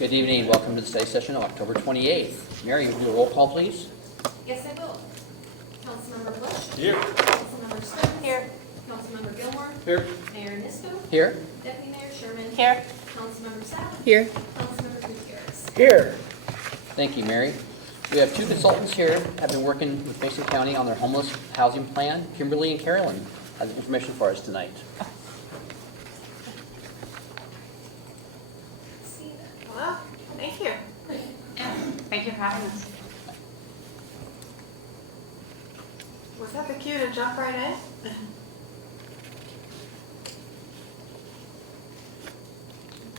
Good evening. Welcome to the study session of October 28th. Mary, would you do a roll call, please? Yes, I will. Councilmember Bush. Here. Councilmember Stearns. Here. Councilmember Gilmore. Here. Mayor Nisco. Here. Deputy Mayor Sherman. Here. Councilmember Sapp. Here. Councilmember Gutierrez. Here. Thank you, Mary. We have two consultants here have been working with Mason County on their homeless housing plan. Kimberly and Carolyn has information for us tonight. Hello. Thank you. Thank you for having us. Was that the cue to jump right in?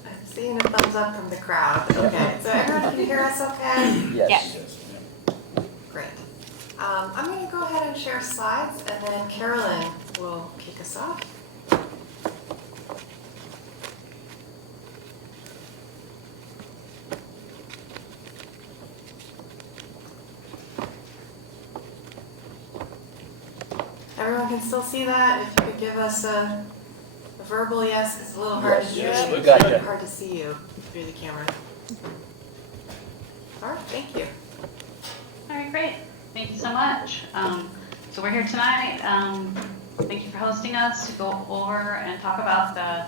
I'm seeing a thumbs up from the crowd. Okay, so everyone can hear us okay? Yes. Great. I'm going to go ahead and share slides, and then Carolyn will kick us off. Everyone can still see that? If you could give us a verbal yes, 'cause it's a little hard to hear. Yes, we It's got you. hard to see you through the camera. All right, thank you. All right, great. Thank you so much. So we're here tonight. Thank you for hosting us to go over and talk about the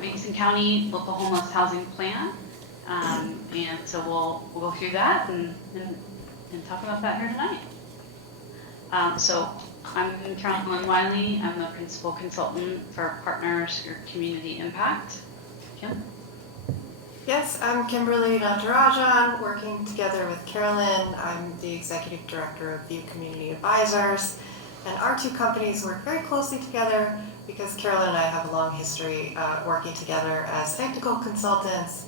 Mason County Local Homeless Housing Plan. And so we'll go through that and talk about that here tonight. So I'm Carolyn Wiley. I'm the principal consultant for Partners for Community Impact. Kim? Yes, I'm Kimberly Natarajan, working together with Carolyn. I'm the executive director of View Community Advisors. And our two companies work very closely together because Carolyn and I have a long history working together as technical consultants,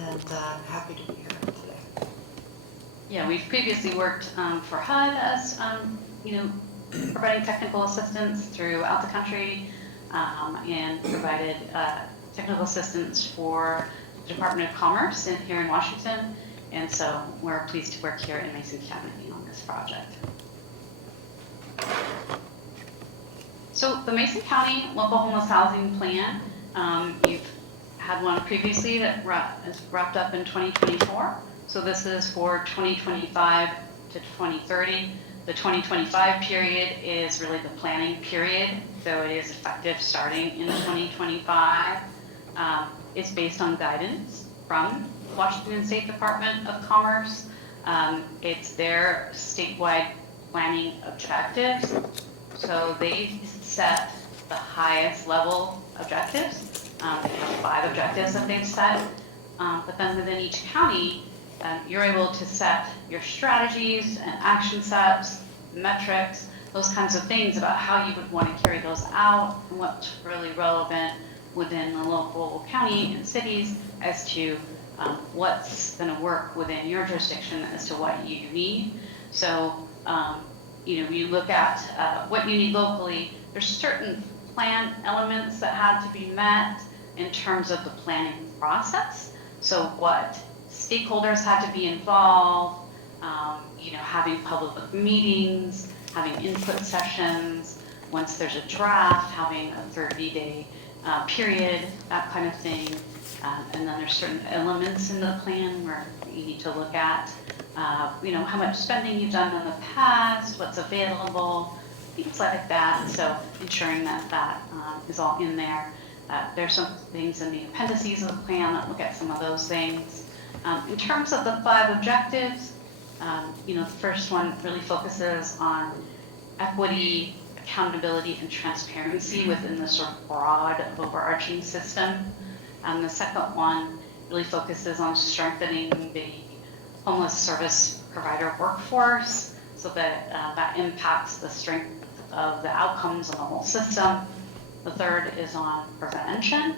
and happy to be here today. Yeah, we've previously worked for HUD as, providing technical assistance throughout the country, and provided technical assistance for the Department of Commerce here in Washington. And so we're pleased to work here in Mason County on this project. So the Mason County Local Homeless Housing Plan, you've had one previously that is wrapped up in 2024. So this is for 2025 to 2030. The 2025 period is really the planning period, so it is effective starting in 2025. It's based on guidance from Washington State Department of Commerce. It's their statewide planning objectives. So they set the highest level objectives. They have 5 objectives that they've set. But then within each county, you're able to set your strategies and action steps, metrics, those kinds of things about how you would want to carry those out and what's really relevant within the local county and cities as to what's going to work within your jurisdiction as to what you need. So, you look at what you need locally. There's certain plan elements that had to be met in terms of the planning process. So what stakeholders had to be involved, having public meetings, having input sessions. Once there's a draft, having a 30-day period, that kind of thing. And then there's certain elements in the plan where you need to look at, how much spending you've done in the past, what's available, things like that. So ensuring that is all in there. There's some things in the appendices of the plan that look at some of those things. In terms of the 5 objectives, the first one really focuses on equity, accountability, and transparency within the sort of broad overarching system. And the second one really focuses on strengthening the homeless service provider workforce so that that impacts the strength of the outcomes of the whole system. The third is on prevention,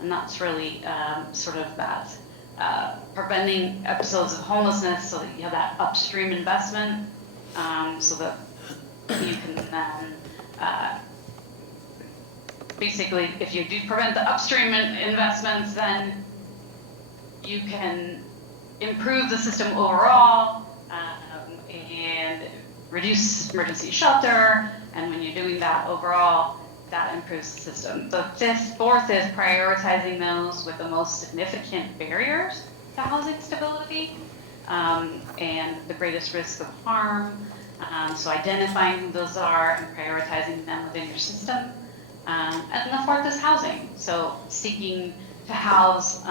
and that's really sort of that preventing episodes of homelessness so that you have that upstream investment, so that you can then basically, if you do prevent the upstream investments, then you can improve the system overall and reduce emergency shelter. And when you're doing that overall, that improves the system. The fourth is prioritizing those with the most significant barriers to housing stability and the greatest risk of harm. So identifying who those are and prioritizing them within your system. And the fourth is housing. So seeking to house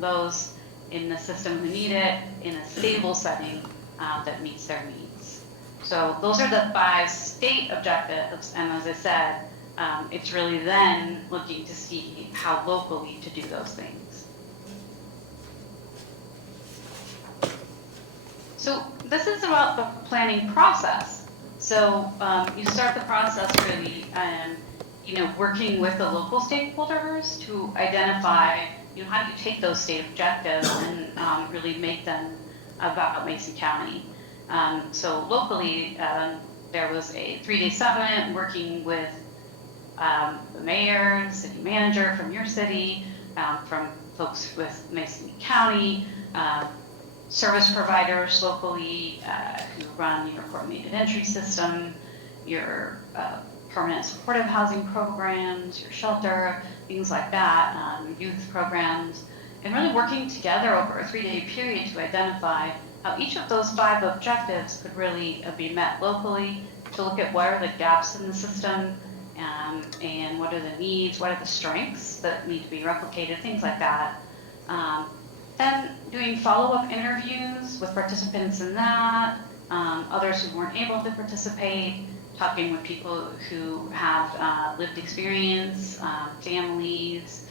those in the system who need it in a stable setting that meets their needs. So those are the 5 state objectives. And as I said, it's really then looking to see how locally to do those things. So this is about the planning process. So you start the process really, working with the local stakeholders to identify, how do you take those state objectives and really make them about Mason County. So locally, there was a 3-day summit working with the mayor, the city manager from your city, from folks with Mason County, service providers locally who run your coordinated entry system, your permanent supportive housing programs, your shelter, things like that, youth programs, and really working together over a 3-day period to identify how each of those 5 objectives could really be met locally, to look at what are the gaps in the system, and what are the needs, what are the strengths that need to be replicated, things like that. Then doing follow-up interviews with participants in that, others who weren't able to participate, talking with people who have lived experience, families,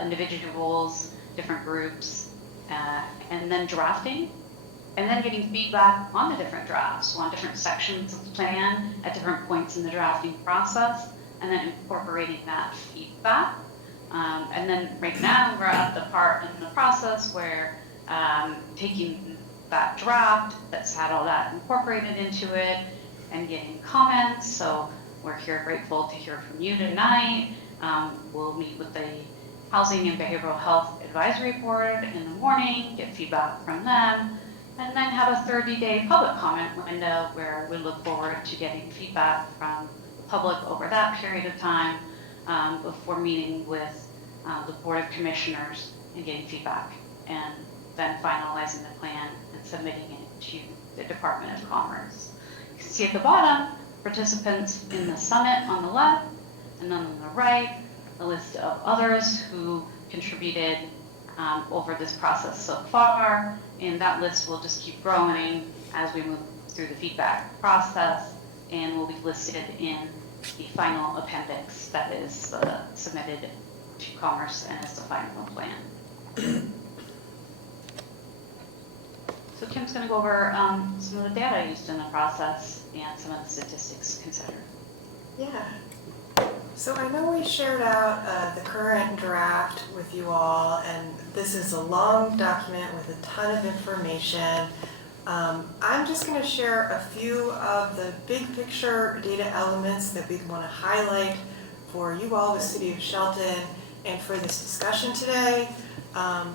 individuals, different groups, and then drafting, and then getting feedback on the different drafts, on different sections of the plan at different points in the drafting process, and then incorporating that feedback. And then right now we're at the part in the process where taking that draft that's had all that incorporated into it and getting comments. So we're here grateful to hear from you tonight. We'll meet with the Housing and Behavioral Health Advisory Board in the morning, get feedback from them, and then have a 30-day public comment window where we look forward to getting feedback from the public over that period of time before meeting with the Board of Commissioners and getting feedback, and then finalizing the plan and submitting it to the Department of Commerce. You can see at the bottom, participants in the summit on the left, and then on the right, a list of others who contributed over this process so far, and that list will just keep growing as we move through the feedback process, and will be listed in the final appendix that is submitted to Commerce and is the final plan. So Kim's going to go over some of the data used in the process and some of the statistics considered. Yeah. So I know we shared out the current draft with you all, and this is a long document with a ton of information. I'm just going to share a few of the big picture data elements that we'd want to highlight for you all, the City of Shelton, and for this discussion today.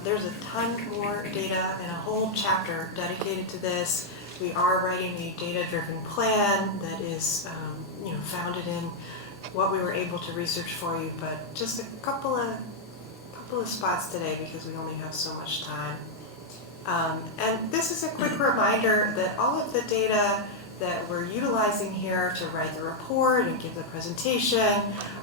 There's a ton more data and a whole chapter dedicated to this. We are writing a data-driven plan that is founded in what we were able to research for you, but just a couple of spots today because we only have so much time. And this is a quick reminder that all of the data that we're utilizing here to write the report and give the presentation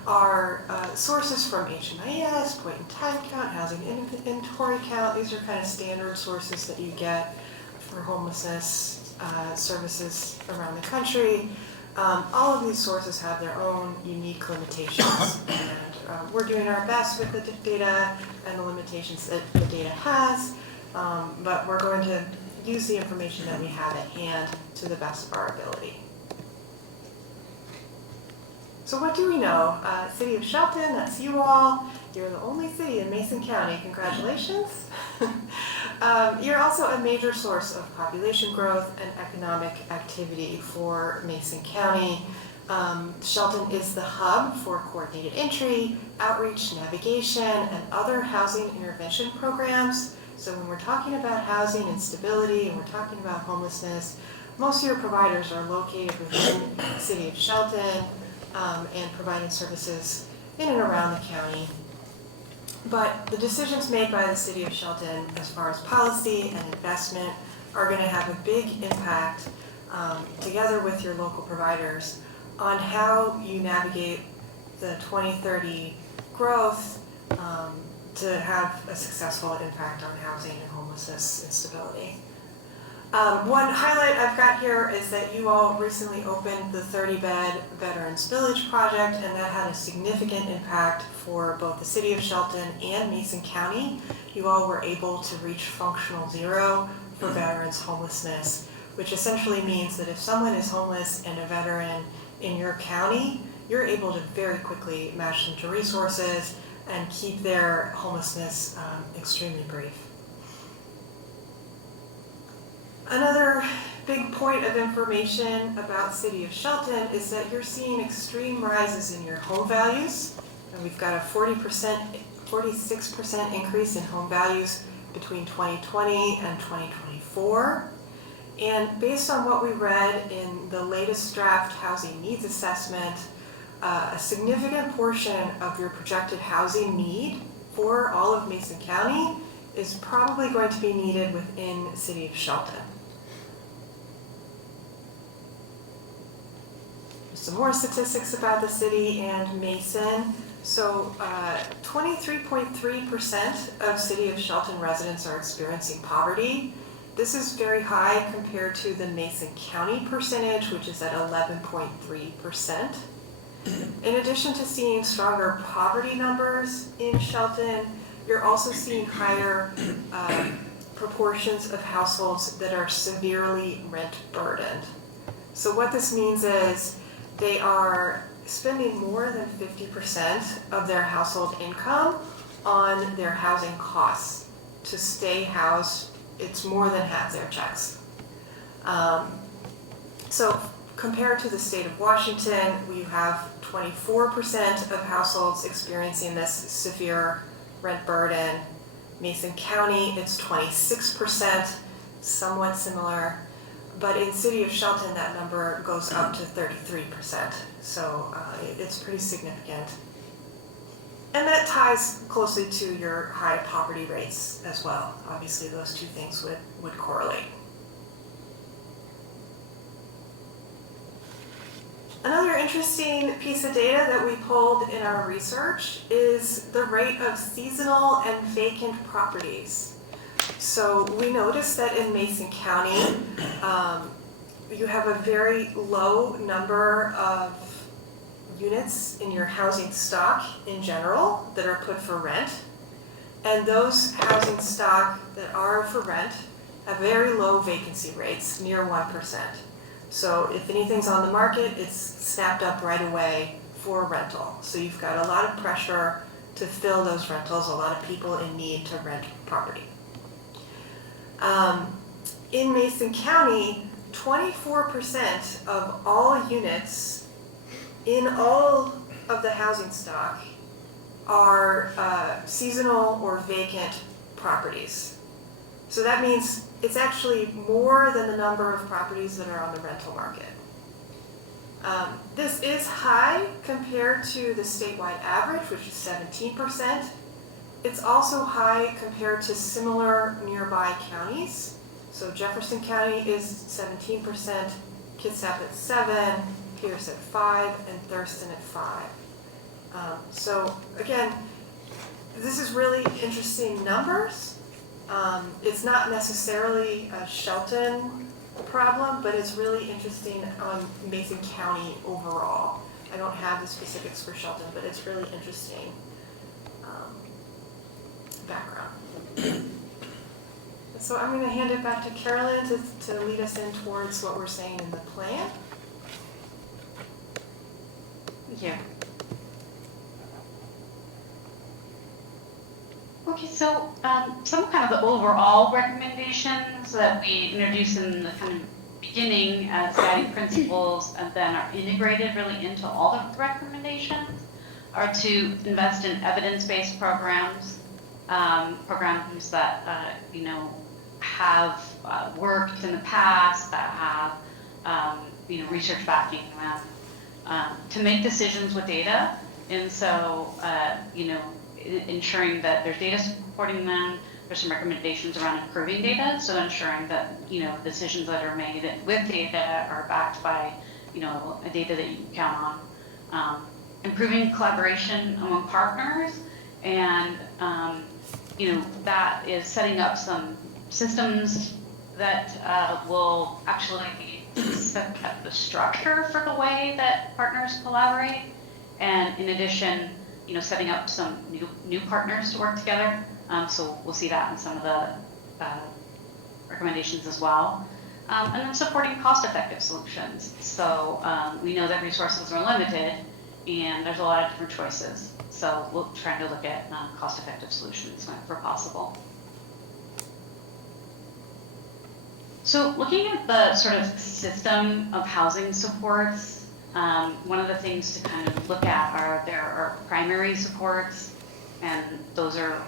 are sources from HMIS, point in time count, housing inventory count. These are kind of standard sources that you get for homelessness services around the country. All of these sources have their own unique limitations, and we're doing our best with the data and the limitations that the data has, but we're going to use the information that we have at hand to the best of our ability. So what do we know? City of Shelton, that's you all. You're the only city in Mason County. Congratulations. You're also a major source of population growth and economic activity for Mason County. Shelton is the hub for coordinated entry, outreach, navigation, and other housing intervention programs. So when we're talking about housing and stability and we're talking about homelessness, most of your providers are located within the City of Shelton and providing services in and around the county. But the decisions made by the City of Shelton as far as policy and investment are going to have a big impact, together with your local providers, on how you navigate the 2030 growth to have a successful impact on housing and homelessness and stability. One highlight I've got here is that you all recently opened the 30-bed Veterans Village project, and that had a significant impact for both the City of Shelton and Mason County. You all were able to reach functional zero for veterans homelessness, which essentially means that if someone is homeless and a veteran in your county, you're able to very quickly match them to resources and keep their homelessness extremely brief. Another big point of information about City of Shelton is that you're seeing extreme rises in your home values. And we've got a 46% increase in home values between 2020 and 2024. And based on what we read in the latest draft housing needs assessment, a significant portion of your projected housing need for all of Mason County is probably going to be needed within City of Shelton. Some more statistics about the city and Mason. So 23.3% of City of Shelton residents are experiencing poverty. This is very high compared to the Mason County percentage, which is at 11.3%. In addition to seeing stronger poverty numbers in Shelton, you're also seeing higher proportions of households that are severely rent burdened. So what this means is they are spending more than 50% of their household income on their housing costs. To stay housed, it's more than half their checks. So compared to the state of Washington, we have 24% of households experiencing this severe rent burden. Mason County, it's 26%, somewhat similar. But in City of Shelton, that number goes up to 33%. So it's pretty significant. And that ties closely to your high poverty rates as well. Obviously, those two things would correlate. Another interesting piece of data that we pulled in our research is the rate of seasonal and vacant properties. So we noticed that in Mason County, you have a very low number of units in your housing stock in general that are put for rent. And those housing stock that are for rent have very low vacancy rates, near 1%. So if anything's on the market, it's snapped up right away for rental. So you've got a lot of pressure to fill those rentals, a lot of people in need to rent property. In Mason County, 24% of all units in all of the housing stock are seasonal or vacant properties. So that means it's actually more than the number of properties that are on the rental market. This is high compared to the statewide average, which is 17%. It's also high compared to similar nearby counties. So Jefferson County is 17%, Kitsap at 7%, Pierce at 5%, and Thurston at 5%. So again, this is really interesting numbers. It's not necessarily a Shelton problem, but it's really interesting on Mason County overall. I don't have the specifics for Shelton, but it's really interesting background. So I'm going to hand it back to Carolyn to lead us in towards what we're saying in the plan. Yeah. Okay, so some kind of the overall recommendations that we introduced in the kind of beginning as guiding principles and then are integrated really into all the recommendations are to invest in evidence-based programs, programs that have worked in the past, that have research backing them, to make decisions with data. And so ensuring that there's data supporting them. There's some recommendations around improving data, so ensuring that, you know, decisions that are made with data are backed by, you know, a data that you can count on. Improving collaboration among partners, and you know, that is setting up some systems that will actually set up the structure for the way that partners collaborate, and in addition, you know, setting up some new partners to work together. So we'll see that in some of the recommendations as well. And then supporting cost-effective solutions. So we know that resources are limited, and there's a lot of different choices. So we're trying to look at cost-effective solutions whenever possible. So looking at the sort of system of housing supports, one of the things to kind of look at are there are primary supports, and those are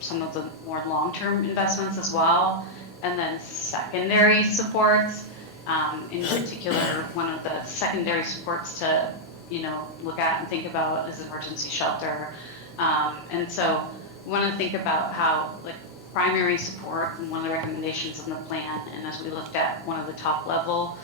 some of the more long-term investments as well, and then secondary supports. In particular, one of the secondary supports to, you know, look at and think about is emergency shelter. And so we want to think about how, like, primary support, and one of the recommendations in the plan, and as we looked at one of the top level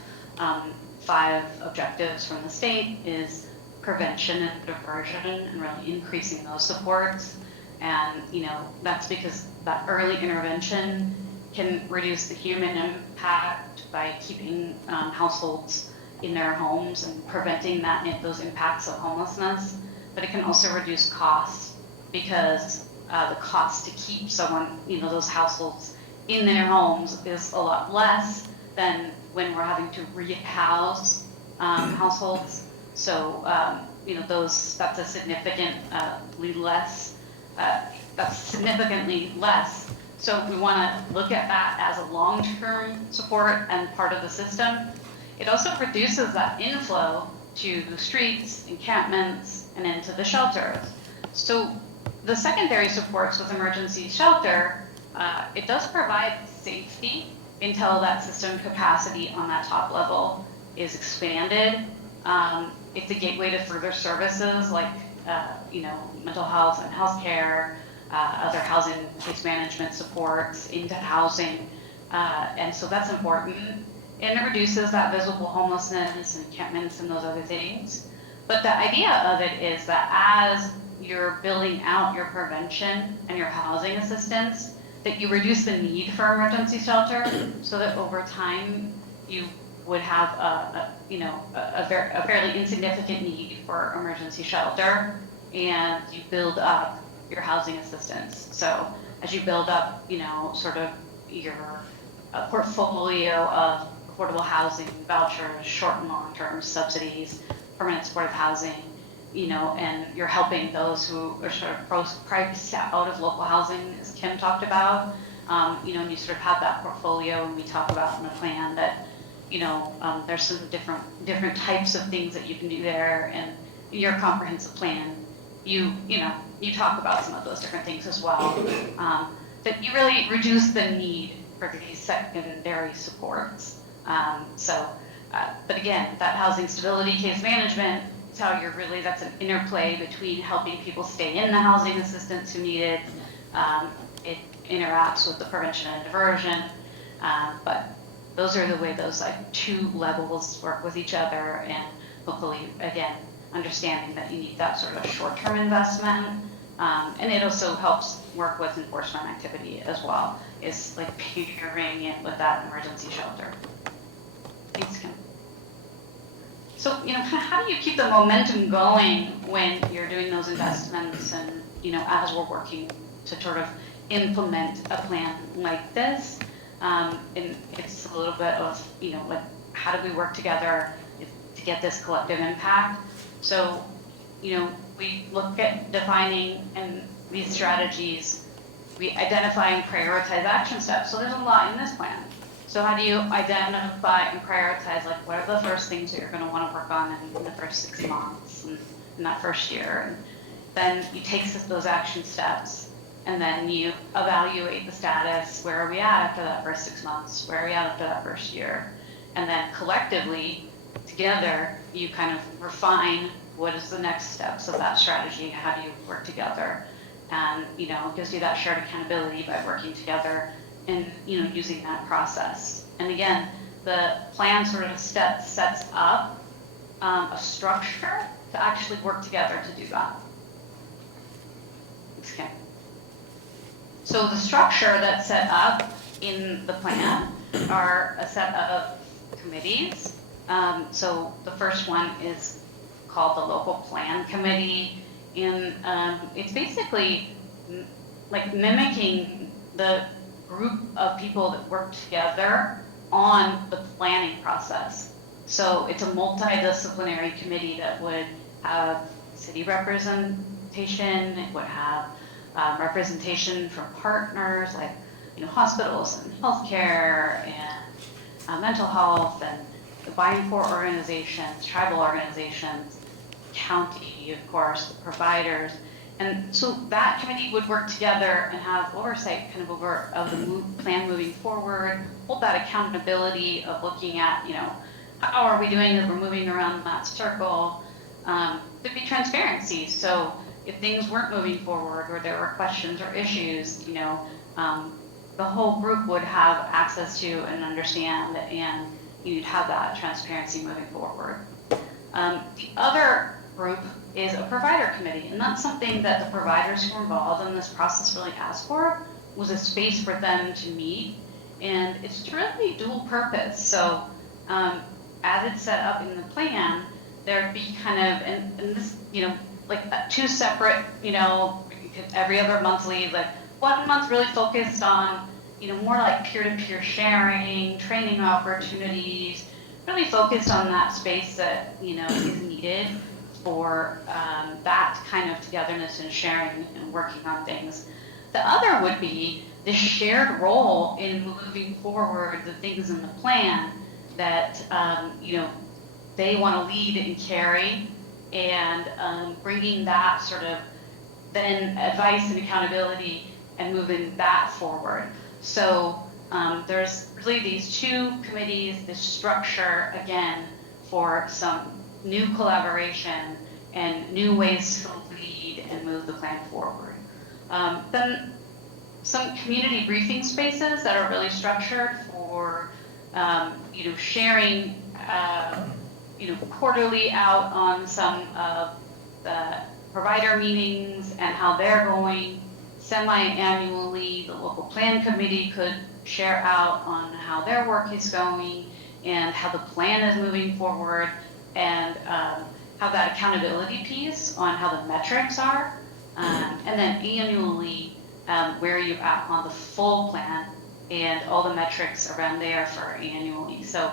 5 objectives from the state, is prevention and diversion, and really increasing those supports. And, you know, that's because that early intervention can reduce the human impact by keeping households in their homes and preventing those impacts of homelessness. But it can also reduce costs, because the cost to keep someone, you know, those households in their homes is a lot less than when we're having to rehouse households. So, you know, that's a significantly less. That's significantly less. So we want to look at that as a long-term support and part of the system. It also reduces that inflow to the streets, encampments, and into the shelters. So the secondary supports with emergency shelter, it does provide safety until that system capacity on that top level is expanded. It's a gateway to further services like, you know, mental health and healthcare, other housing case management supports into housing. And so that's important. And it reduces that visible homelessness and encampments and those other things. But the idea of it is that as you're building out your prevention and your housing assistance, that you reduce the need for emergency shelter, so that over time you would have a fairly insignificant need for emergency shelter, and you build up your housing assistance. So as you build up, you know, sort of your portfolio of affordable housing, vouchers, short and long-term subsidies, permanent supportive housing, you know, and you're helping those who are sort of priced out of local housing, as Kim talked about, you know, and you sort of have that portfolio, and we talk about in the plan that, you know, there's some different types of things that you can do there, and your comprehensive plan, you talk about some of those different things as well, that you really reduce the need for these secondary supports. But again, that housing stability case management is how that's an interplay between helping people stay in the housing assistance who need it. It interacts with the prevention and diversion, but those are the way those like 2 levels work with each other, and hopefully, again, understanding that you need that sort of short-term investment. And it also helps work with enforcement activity as well. It's like pairing it with that emergency shelter. Thanks, Kim. So, you know, how do you keep the momentum going when you're doing those investments, and, you know, as we're working to sort of implement a plan like this? And it's a little bit of, you know, like, how do we work together to get this collective impact? So, you know, we look at defining and these strategies, we identify and prioritize action steps. So there's a lot in this plan. So how do you identify and prioritize, like, what are the first things that you're going to want to work on in the first 6 months and in that first year? And then you take those action steps, and then you evaluate the status. Where are we at after that first 6 months? Where are we at after that first year? And then collectively, together, you kind of refine what is the next steps of that strategy. How do you work together? and, gives you that shared accountability by working together and, using that process. And again, the plan sort of sets up a structure to actually work together to do that. Okay. So the structure that's set up in the plan are a set of committees. So the first one is called the Local Plan Committee, and it's basically like mimicking the group of people that work together on the planning process. So it's a multidisciplinary committee that would have city representation, it would have representation from partners like hospitals and healthcare and mental health and the Buying For organizations, tribal organizations, county, of course, the providers. And so that committee would work together and have oversight kind of over of the plan moving forward, hold that accountability of looking at, how are we doing as we're moving around that circle. There'd be transparency. So if things weren't moving forward or there were questions or issues, the whole group would have access to and understand, and you'd have that transparency moving forward. The other group is a provider committee, and that's something that the providers who are involved in this process really asked for, was a space for them to meet, and it's really dual purpose. So as it's set up in the plan, there'd be kind of, and this, like two separate, every other monthly, like 1 month really focused on, more like peer-to-peer sharing, training opportunities, really focused on that space that, is needed for that kind of togetherness and sharing and working on things. The other would be the shared role in moving forward the things in the plan that, they want to lead and carry, and bringing that sort of then advice and accountability and moving that forward. So there's really these two committees, this structure, again, for some new collaboration and new ways to lead and move the plan forward. Then some community briefing spaces that are really structured for, sharing, quarterly out on some of the provider meetings and how they're going. Semi-annually, the local plan committee could share out on how their work is going and how the plan is moving forward, and have that accountability piece on how the metrics are, and then annually where you're at on the full plan and all the metrics around there for annually. So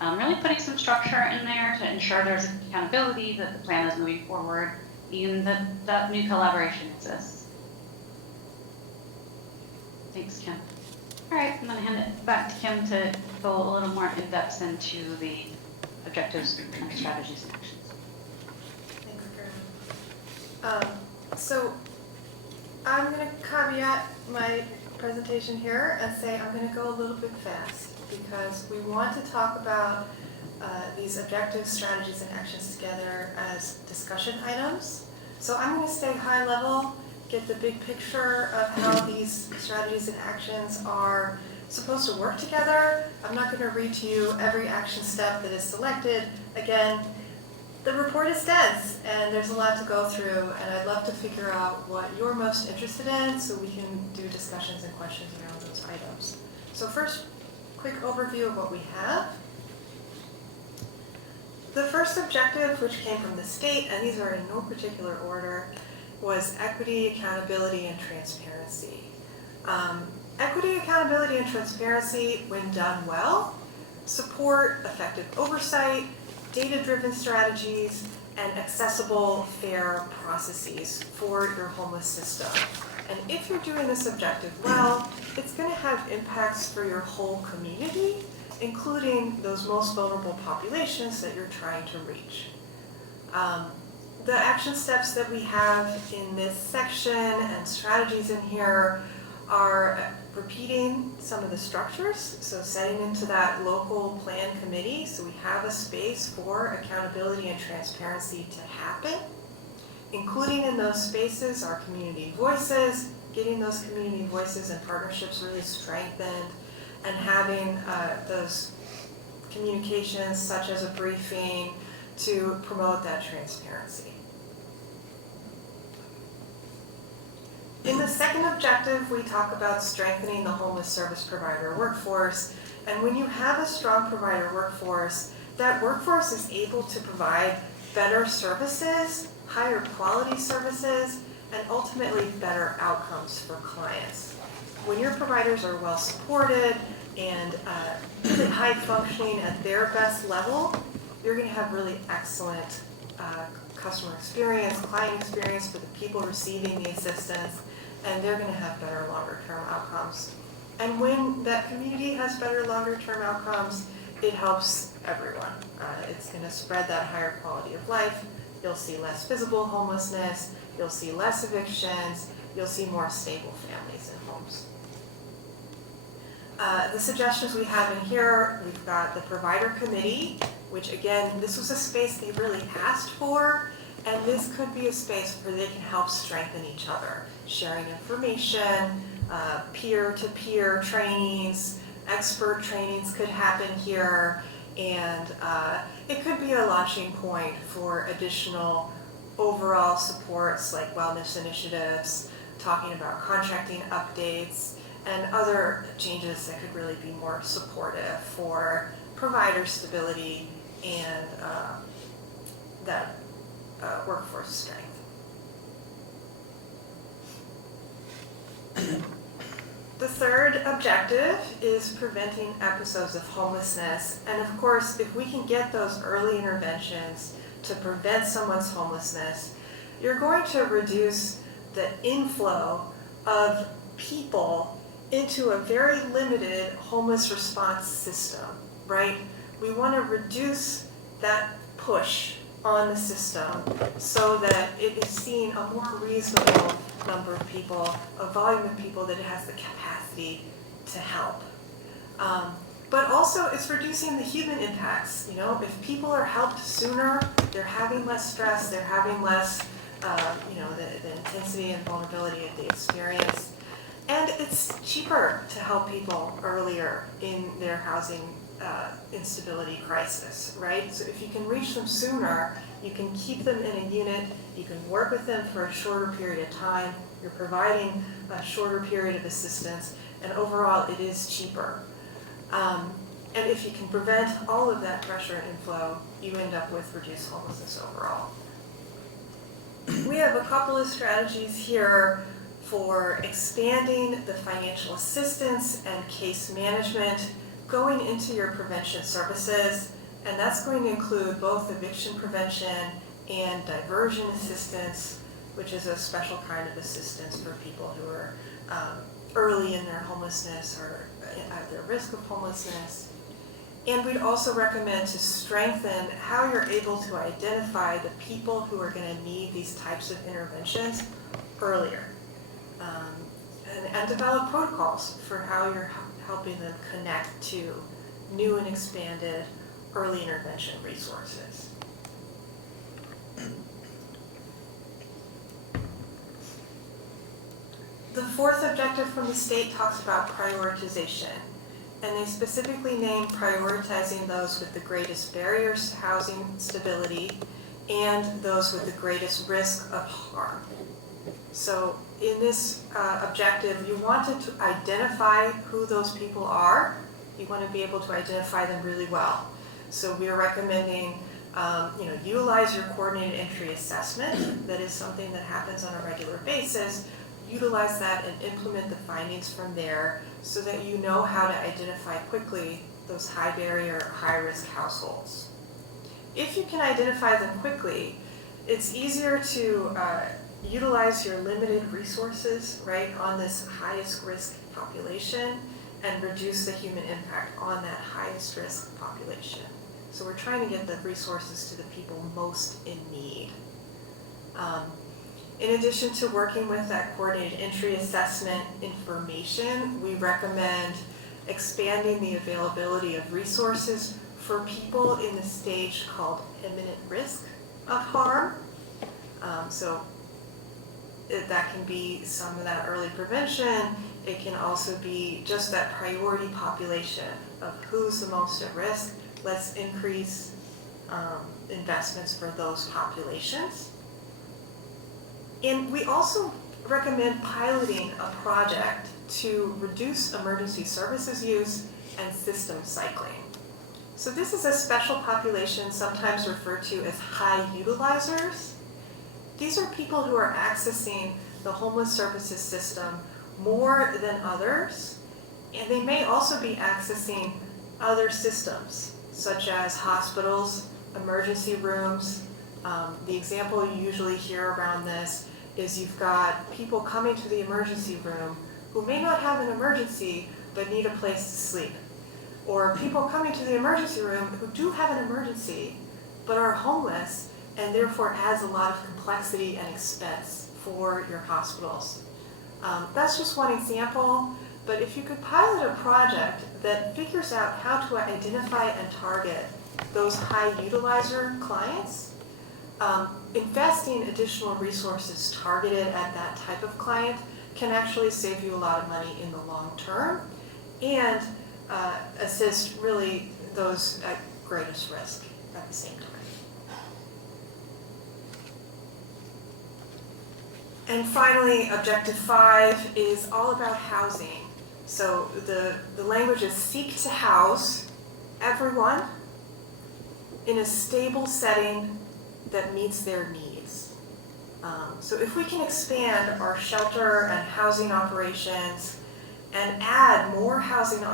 really putting some structure in there to ensure there's accountability, that the plan is moving forward, and that new collaboration exists. Thanks, Kim. All right, I'm going to hand it back to Kim to go a little more in depth into the objectives and strategies and actions. Thanks, Karen. So I'm going to caveat my presentation here and say I'm going to go a little bit fast because we want to talk about these objectives, strategies, and actions together as discussion items. So I'm going to stay high level, get the big picture of how these strategies and actions are supposed to work together. I'm not going to read to you every action step that is selected. Again, the report is dense and there's a lot to go through, and I'd love to figure out what you're most interested in so we can do discussions and questions around those items. So first, quick overview of what we have. The first objective, which came from the state, and these are in no particular order, was equity, accountability, and transparency. Equity, accountability, and transparency, when done well, support effective oversight, data-driven strategies, and accessible, fair processes for your homeless system. And if you're doing this objective well, it's going to have impacts for your whole community, including those most vulnerable populations that you're trying to reach. The action steps that we have in this section and strategies in here are repeating some of the structures, so setting into that local plan committee so we have a space for accountability and transparency to happen. including in those spaces our community voices, getting those community voices and partnerships really strengthened, and having those communications such as a briefing to promote that transparency. In the second objective, we talk about strengthening the homeless service provider workforce. And when you have a strong provider workforce, that workforce is able to provide better services, higher quality services, and ultimately better outcomes for clients. When your providers are well supported and really high functioning at their best level, you're going to have really excellent customer experience, client experience for the people receiving the assistance, and they're going to have better longer term outcomes. And when that community has better longer term outcomes, it helps everyone. It's going to spread that higher quality of life. You'll see less visible homelessness, you'll see less evictions, you'll see more stable families and homes. The suggestions we have in here, we've got the provider committee, which again, this was a space they really asked for, and this could be a space where they can help strengthen each other, sharing information, peer-to-peer trainings, expert trainings could happen here, and it could be a launching point for additional overall supports like wellness initiatives, talking about contracting updates, and other changes that could really be more supportive for provider stability and that workforce strength. The third objective is preventing episodes of homelessness. And of course, if we can get those early interventions to prevent someone's homelessness, you're going to reduce the inflow of people into a very limited homeless response system, right? We want to reduce that push on the system so that it is seeing a more reasonable number of people, a volume of people that it has the capacity to help. But also it's reducing the human impacts. You know, if people are helped sooner, they're having less stress, they're having less, the intensity and vulnerability of the experience. And it's cheaper to help people earlier in their housing instability crisis, right? So if you can reach them sooner, you can keep them in a unit, you can work with them for a shorter period of time, you're providing a shorter period of assistance, and overall it is cheaper. And if you can prevent all of that pressure and inflow, you end up with reduced homelessness overall. We have a couple of strategies here for expanding the financial assistance and case management going into your prevention services, and that's going to include both eviction prevention and diversion assistance, which is a special kind of assistance for people who are early in their homelessness or at their risk of homelessness. And we'd also recommend to strengthen how you're able to identify the people who are going to need these types of interventions earlier, and develop protocols for how you're helping them connect to new and expanded early intervention resources. The fourth objective from the state talks about prioritization, and they specifically name prioritizing those with the greatest barriers to housing stability and those with the greatest risk of harm. So in this objective, you wanted to identify who those people are. You want to be able to identify them really well. So we are recommending utilize your coordinated entry assessment. That is something that happens on a regular basis. Utilize that and implement the findings from there so that you know how to identify quickly those high barrier, high risk households. If you can identify them quickly, it's easier to utilize your limited resources, right, on this highest risk population and reduce the human impact on that highest risk population. So we're trying to get the resources to the people most in need. In addition to working with that coordinated entry assessment information, we recommend expanding the availability of resources for people in the stage called imminent risk of harm. That can be some of that early prevention. It can also be just that priority population of who's the most at risk. Let's increase investments for those populations. And we also recommend piloting a project to reduce emergency services use and system cycling. So this is a special population sometimes referred to as high utilizers. These are people who are accessing the homeless services system more than others, and they may also be accessing other systems, such as hospitals, emergency rooms. The example you usually hear around this is you've got people coming to the emergency room who may not have an emergency but need a place to sleep. Or people coming to the emergency room who do have an emergency but are homeless and therefore adds a lot of complexity and expense for your hospitals. That's just one example, but if you could pilot a project that figures out how to identify and target those high utilizer clients, investing additional resources targeted at that type of client can actually save you a lot of money in the long term and assist really those at greatest risk at the same time. And finally, objective 5 is all about housing. So the language is seek to house everyone in a stable setting that meets their needs. So if we can expand our shelter and housing operations and add more housing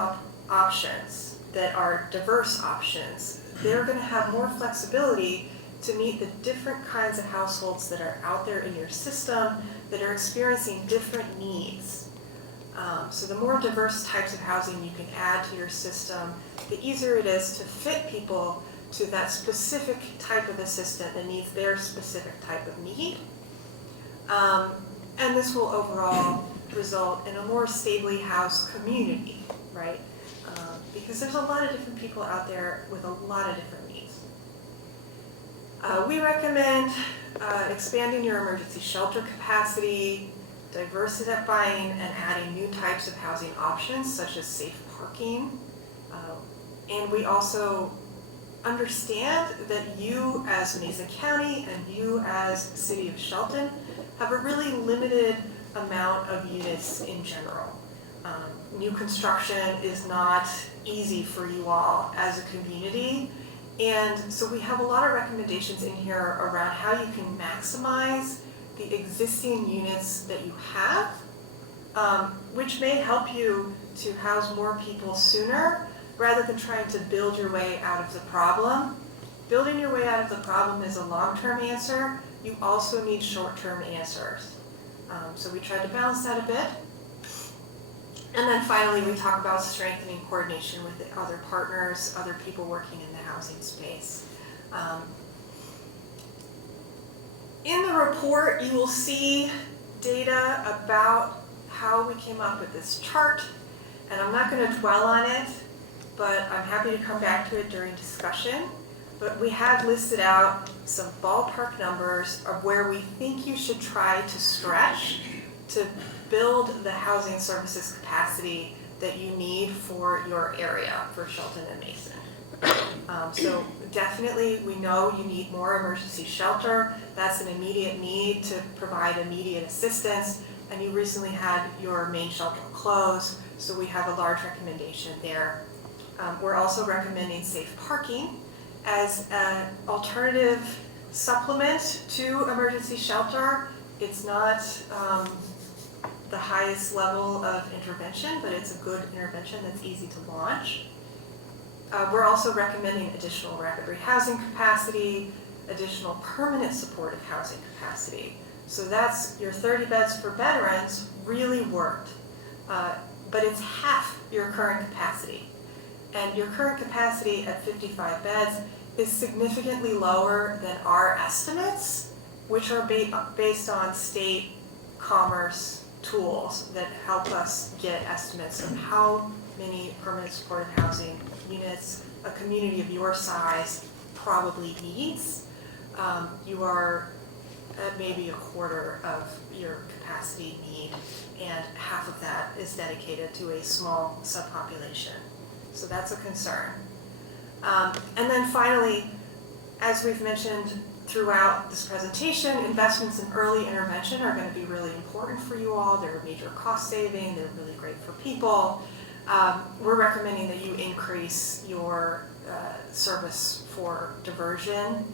options that are diverse options, they're going to have more flexibility to meet the different kinds of households that are out there in your system that are experiencing different needs. So the more diverse types of housing you can add to your system, the easier it is to fit people to that specific type of assistant that needs their specific type of need. And this will overall result in a more stably housed community, right? Because there's a lot of different people out there with a lot of different needs. We recommend expanding your emergency shelter capacity, diversifying and adding new types of housing options such as safe parking. And we also understand that you as Mason County and you as City of Shelton have a really limited amount of units in general. New construction is not easy for you all as a community. And so we have a lot of recommendations in here around how you can maximize the existing units that you have, which may help you to house more people sooner rather than trying to build your way out of the problem. Building your way out of the problem is a long-term answer. You also need short-term answers. So we tried to balance that a bit. And then finally, we talk about strengthening coordination with the other partners, other people working in the housing space. In the report, you will see data about how we came up with this chart, and I'm not going to dwell on it, but I'm happy to come back to it during discussion. But we have listed out some ballpark numbers of where we think you should try to stretch to build the housing services capacity that you need for your area, for Shelton and Mason. So definitely we know you need more emergency shelter. That's an immediate need to provide immediate assistance. And you recently had your main shelter close, so we have a large recommendation there. We're also recommending safe parking as an alternative supplement to emergency shelter. It's not the highest level of intervention, but it's a good intervention that's easy to launch. We're also recommending additional rapid rehousing capacity, additional permanent supportive housing capacity. So that's your 30 beds for veterans really worked, but it's half your current capacity. And your current capacity at 55 beds is significantly lower than our estimates, which are based on state commerce tools that help us get estimates of how many permanent supportive housing units a community of your size probably needs. You are at maybe a quarter of your capacity need, and half of that is dedicated to a small subpopulation. So that's a concern. And then finally, as we've mentioned throughout this presentation, investments in early intervention are going to be really important for you all. They're a major cost saving, they're really great for people. We're recommending that you increase your service for diversion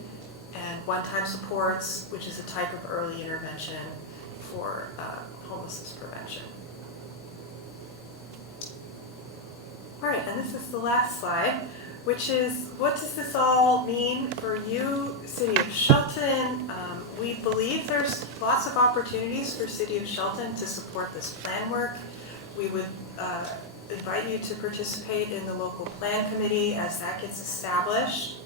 and one-time supports, which is a type of early intervention for homelessness prevention. All right, and this is the last slide, which is, what does this all mean for you, City of Shelton? We believe there's lots of opportunities for City of Shelton to support this plan work. We would invite you to participate in the local plan committee as that gets established.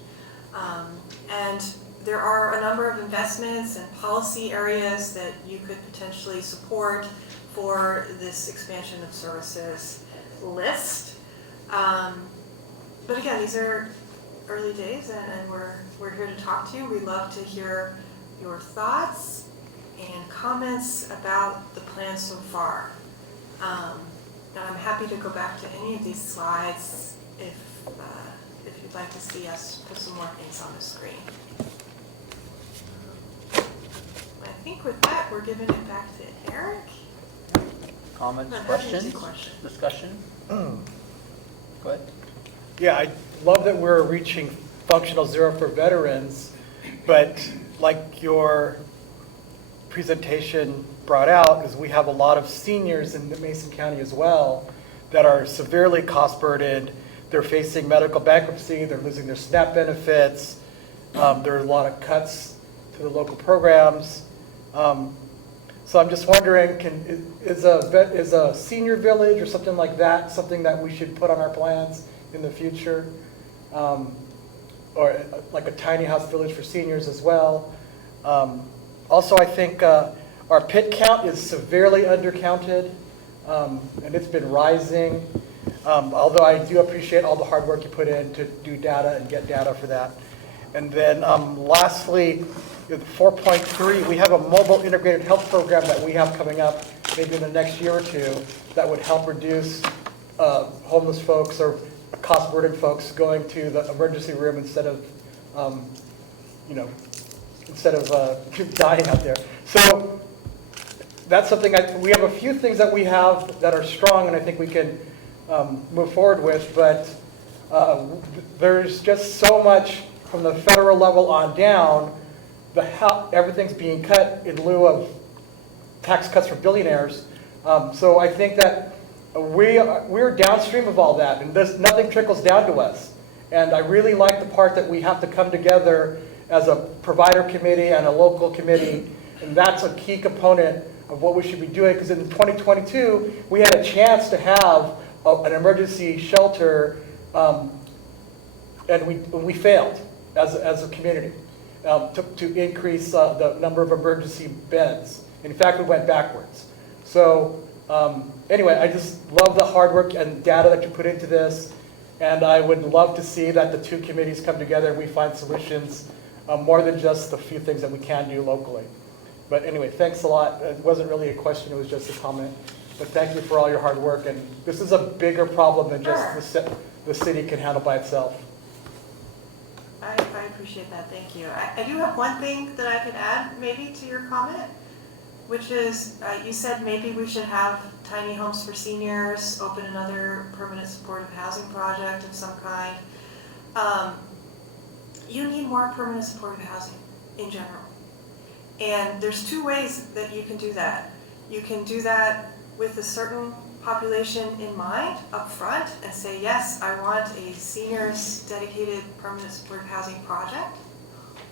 And there are a number of investments and policy areas that you could potentially support for this expansion of services list. But again, these are early days, and we're here to talk to you. We'd love to hear your thoughts and comments about the plan so far. And I'm happy to go back to any of these slides if you'd like to see us put some more things on the screen. I think with that, we're giving it back to Eric. Comments, Not questions, question. discussion? Go ahead. Yeah, I love that we're reaching functional zero for veterans, but like your presentation brought out, is we have a lot of seniors in Mason County as well that are severely cost burdened. They're facing medical bankruptcy, they're losing their SNAP benefits, there are a lot of cuts to the local programs. So I'm just wondering, is a senior village or something like that something that we should put on our plans in the future? Or like a tiny house village for seniors as well. Also, I think our pit count is severely undercounted, and it's been rising. Although I do appreciate all the hard work you put in to do data and get data for that. And then lastly, 4.3, we have a mobile integrated health program that we have coming up maybe in the next year or two that would help reduce homeless folks or cost burdened folks going to the emergency room instead of, dying out there. So that's something we have a few things that we have that are strong and I think we can move forward with, but there's just so much from the federal level on down, everything's being cut in lieu of tax cuts for billionaires. So I think that we're downstream of all that, and nothing trickles down to us. And I really like the part that we have to come together as a provider committee and a local committee, and that's a key component of what we should be doing, because in 2022, we had a chance to have an emergency shelter, and we failed as a community to increase the number of emergency beds. In fact, we went backwards. So anyway, I just love the hard work and data that you put into this, and I would love to see that the two committees come together and we find solutions more than just the few things that we can do locally. But anyway, thanks a lot. It wasn't really a question, it was just a comment. But thank you for all your hard work, and this is a bigger problem than just the city can handle by itself. I appreciate that, thank you. I do have one thing that I could add maybe to your comment, which is you said maybe we should have tiny homes for seniors, open another permanent supportive housing project of some kind. You need more permanent supportive housing in general. And there's two ways that you can do that. You can do that with a certain population in mind up front and say, yes, I want a seniors dedicated permanent supportive housing project.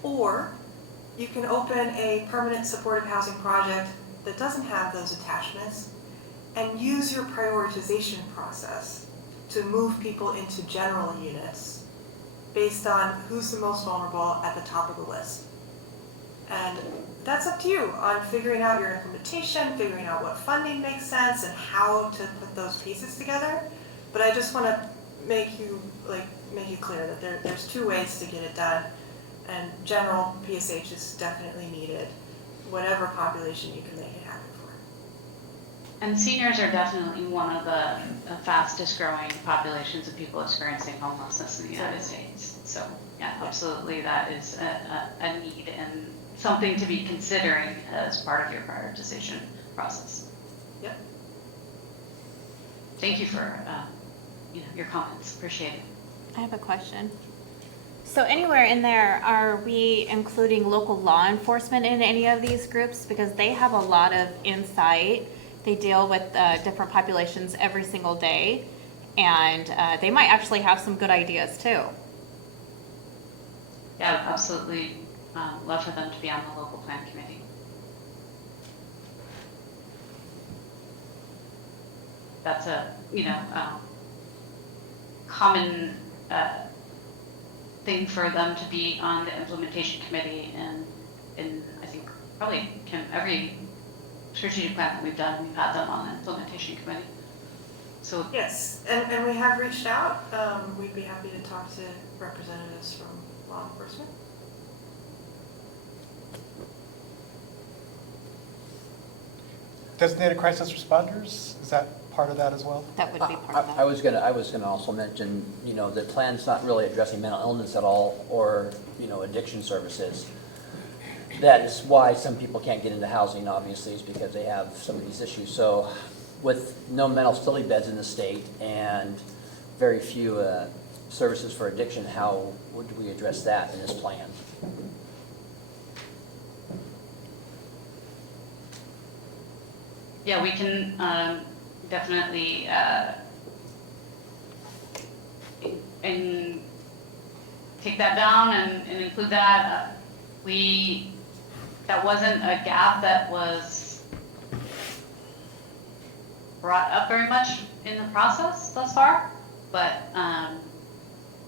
Or you can open a permanent supportive housing project that doesn't have those attachments and use your prioritization process to move people into general units based on who's the most vulnerable at the top of the list. And that's up to you on figuring out your implementation, figuring out what funding makes sense and how to put those pieces together. But I just want to make you clear that there's two ways to get it done, and general PSH is definitely needed. whatever population you can make it happen for. And seniors are definitely one of the fastest growing populations of people experiencing homelessness in the United States. So, yeah, absolutely, that is a need and something to be considering as part of your prioritization process. Yep. Thank you for your comments. Appreciate it. I have a question. So anywhere in there, are we including local law enforcement in any of these groups? Because they have a lot of insight. They deal with different populations every single day, and they might actually have some good ideas too. Yeah, absolutely. Love for them to be on the local plan committee. That's a common thing for them to be on the implementation committee, and I think probably every strategic plan that we've done, we've had them on the implementation committee. So Yes, and we have reached out. We'd be happy to talk to representatives from law enforcement. Designated crisis responders, is that part of that as well? That would be part of that. I was gonna also mention, the plan's not really addressing mental illness at all, or, addiction services. That is why some people can't get into housing, obviously, is because they have some of these issues. So with no mental facility beds in the state and very few services for addiction, how would we address that in this plan? yeah, we can definitely and take that down and include that. That wasn't a gap that was brought up very much in the process thus far, but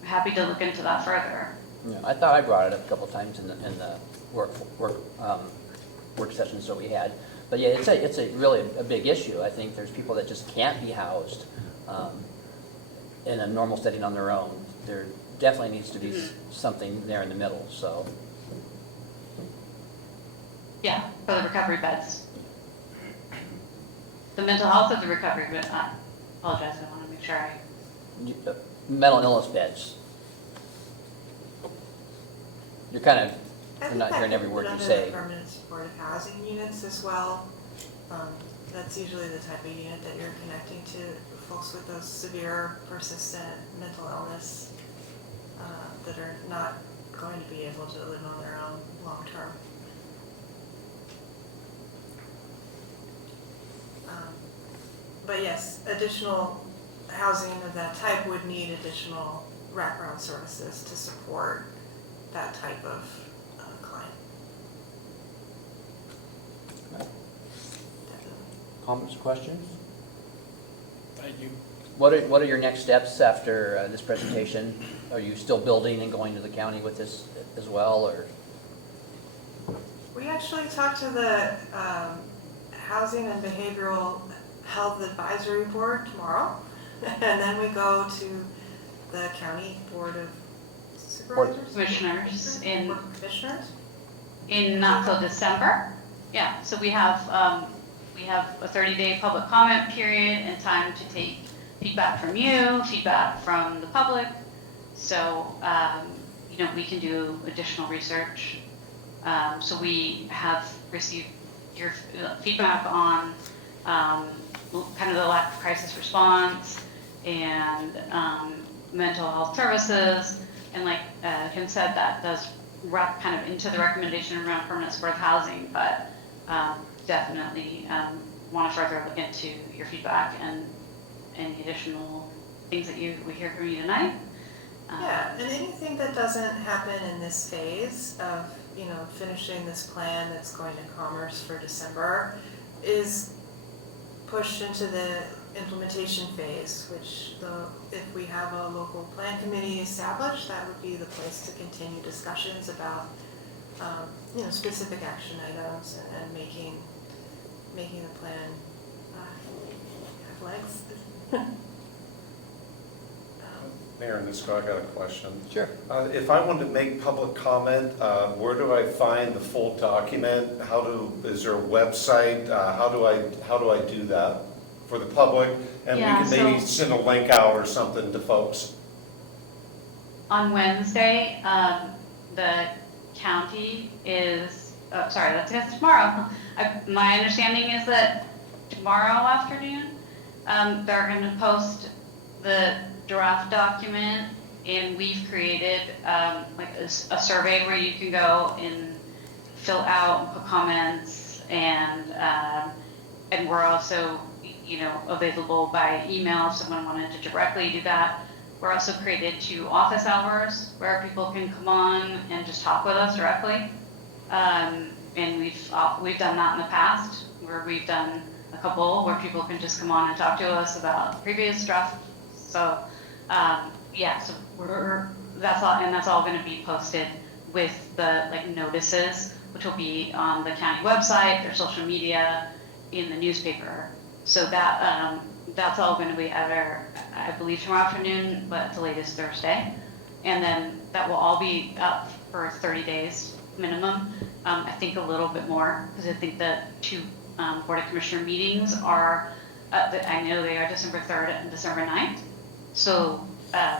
happy to look into that further. Yeah, I thought I brought it up a couple times in the work sessions that we had. But yeah, it's a really a big issue. I think there's people that just can't be housed in a normal setting on their own. There definitely needs to be something there in the middle, so. Yeah, for the recovery beds. The mental health of the recovery, but I apologize, I want to make sure Mental illness beds. You're kind of, I'm not hearing every word you say. Permanent supportive housing units as well. That's usually the type of unit that you're connecting to folks with those severe, persistent mental illness that are not going to be able to live on their own long term. But yes, additional housing of that type would need additional wraparound services to support that type of client. Definitely. Comments, questions? Thank you. What are your next steps after this presentation? Are you still building and going to the county with this as well, or? We actually talked to the Housing and Behavioral Health Advisory Board tomorrow, and then we go to the County Board of Supervisors? Commissioners Board of Commissioners? in not till December. Yeah, so we have a 30-day public comment period and time to take feedback from you, feedback from the public. So, we can do additional research. So we have received your feedback on kind of the lack of crisis response and mental health services. And like Kim said, that does wrap kind of into the recommendation around permanent supportive housing, but definitely want to further look into your feedback and any additional things that we hear from you tonight. Yeah, and anything that doesn't happen in this phase of, finishing this plan that's going to Commerce for December is pushed into the implementation phase, which if we have a local plan committee established, that would be the place to continue discussions about, specific action items and making the plan have legs. Mayor Nisco, I got a question. Sure. If I wanted to make public comment, where do I find the full document? Is there a website? How do I do that for the public? And we Yeah, can maybe so- send a link out or something to folks. On Wednesday, the county is, that's tomorrow. My understanding is that tomorrow afternoon, they're going to post the draft document, and we've created like a survey where you can go and fill out and put comments, and we're also, available by email if someone wanted to directly do that. We're also created 2 office hours where people can come on and just talk with us directly. And we've done that in the past, where we've done a couple where people can just come on and talk to us about previous draft. So, so that's all going to be posted with the notices, which will be on the county website, their social media, in the newspaper. So that's all going to be either, I believe, tomorrow afternoon, but at the latest Thursday. And then that will all be up for 30 days minimum. I think a little bit more, because I think the 2 Board of Commissioner meetings are, I know they are December 3rd and December 9th. So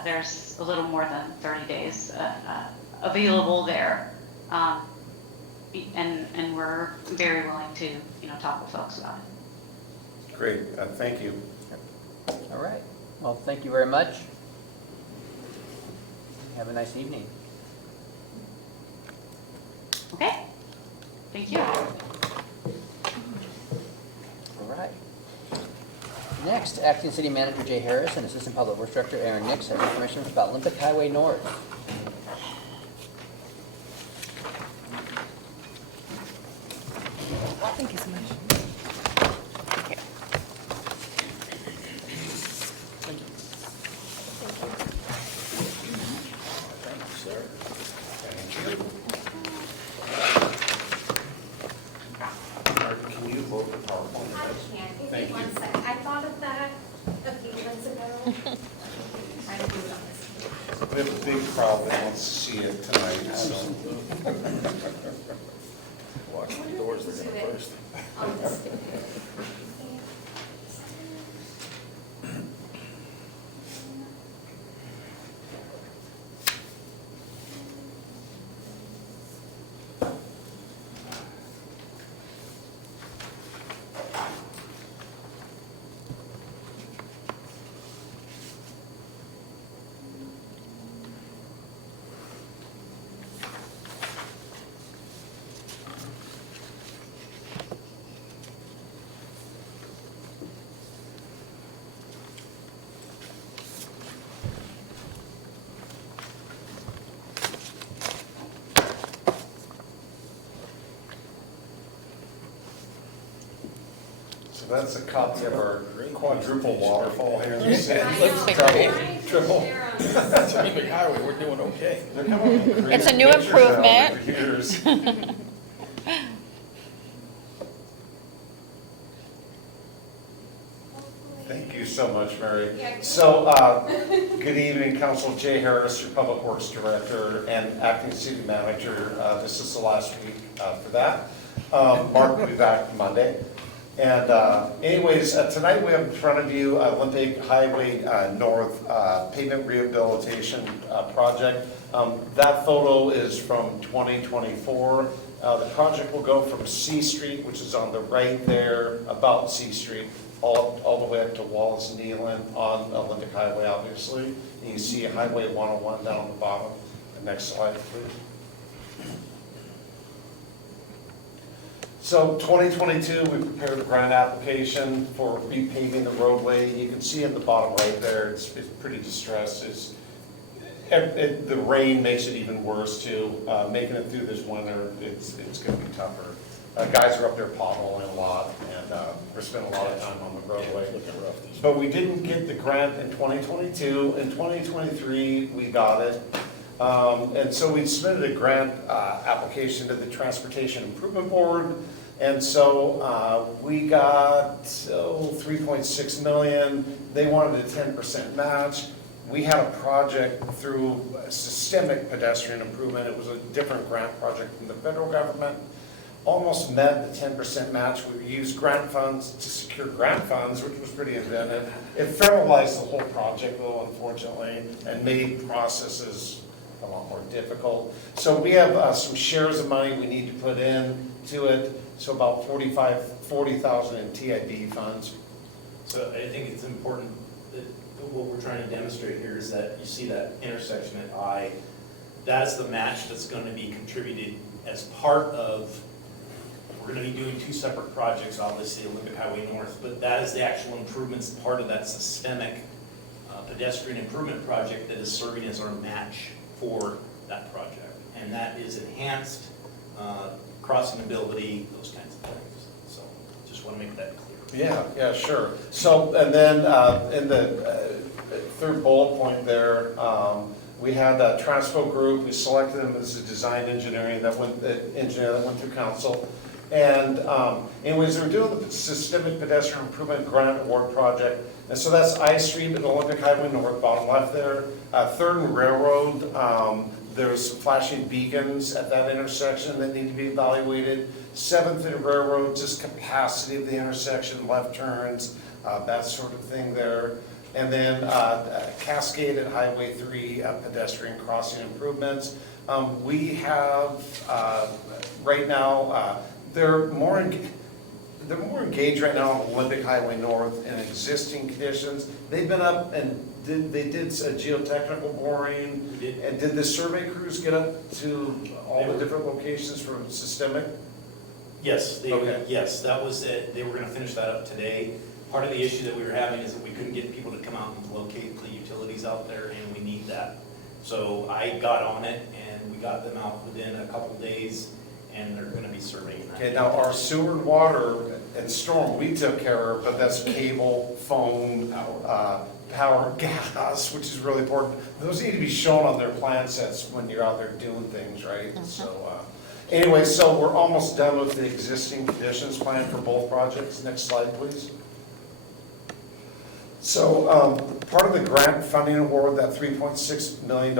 there's a little more than 30 days available there. And we're very willing to, talk with folks about it. Great, thank you. All right. Well, thank you very much. Have a nice evening. Okay, thank you. All right. Next, Acting City Manager Jay Harris and Assistant Public Works Director Aaron Nix have information about Olympic Highway North. Thank you so much. Can you load the PowerPoint? I can't. Give Thank me you. 1 second. I thought of that a few months ago. Trying to do it on this. We have a big crowd that wants to see it tonight, so. Watch the doors, they're gonna burst. On this. So that's a copy of our quadruple waterfall here. You see it? Triple. Olympic Highway, we're doing okay. They're coming up with It's a creative new pictures now improvement. over years. Thank you so much, Mary. So, good evening, Council. Jay Harris, your Public Works Director and Acting City Manager. This is the last week for that. Mark will be back Monday. And anyways, tonight we have in front of you Olympic Highway North Pavement Rehabilitation Project. That photo is from 2024. The project will go from C Street, which is on the right there, about C Street, all the way up to Wallace Nealon on Olympic Highway, obviously. And you see Highway 101 down the bottom. The next slide, please. So 2022, we prepared a grant application for repaving the roadway. You can see in the bottom right there, it's pretty distressed. The rain makes it even worse too. Making it through this winter, it's going to be tougher. Guys are up there potholing a lot, and we're spending a lot of time on the roadway. But we didn't get the grant in 2022. In 2023, we got it. And so we submitted a grant application to the Transportation Improvement Board. And so we got $3.6 million. They wanted a 10% match. we had a project through systemic pedestrian improvement. It was a different grant project from the federal government. Almost met the 10% match. We used grant funds to secure grant funds, which was pretty inventive. It federalized the whole project though, unfortunately, and made processes a lot more difficult. So we have some shares of money we need to put into it. So about 40,000 in TID funds. So I think it's important that what we're trying to demonstrate here is that you see that intersection at I, that's the match that's going to be contributed as part of, we're going to be doing two separate projects, obviously Olympic Highway North, but that is the actual improvements, part of that systemic pedestrian improvement project that is serving as our match for that project. And that is enhanced crossing ability, those kinds of things. So just want to make that clear. Yeah, sure. So, and then in the third bullet point there, we had a Transpo Group. We selected them as a design engineer that went through council. And anyways, they were doing the Systemic Pedestrian Improvement Grant Award Project. And so that's I Street and Olympic Highway North, bottom left there. Third and Railroad, there's flashing beacons at that intersection that need to be evaluated. 7th and Railroad, just capacity of the intersection, left turns, that sort of thing there. And then Cascade at Highway 3, pedestrian crossing improvements. We have, right now, they're more engaged right now on Olympic Highway North in existing conditions. They've been up and they did a geotechnical boring. And did the survey crews get up to all the different locations for Systemic? Yes, Okay. yes, that was it. They were going to finish that up today. Part of the issue that we were having is that we couldn't get people to come out and locate the utilities out there, and we need that. So I got on it, and we got them out within a couple days, and they're going to be surveying that. Okay, now our sewer and water and storm, we took care of, but that's cable, phone, power, gas, which is really important. Those need to be shown on their plan sets when you're out there doing things, right? So, anyway, so we're almost done with the existing conditions plan for both projects. Next slide, please. So, part of the grant funding award, that $3.6 million,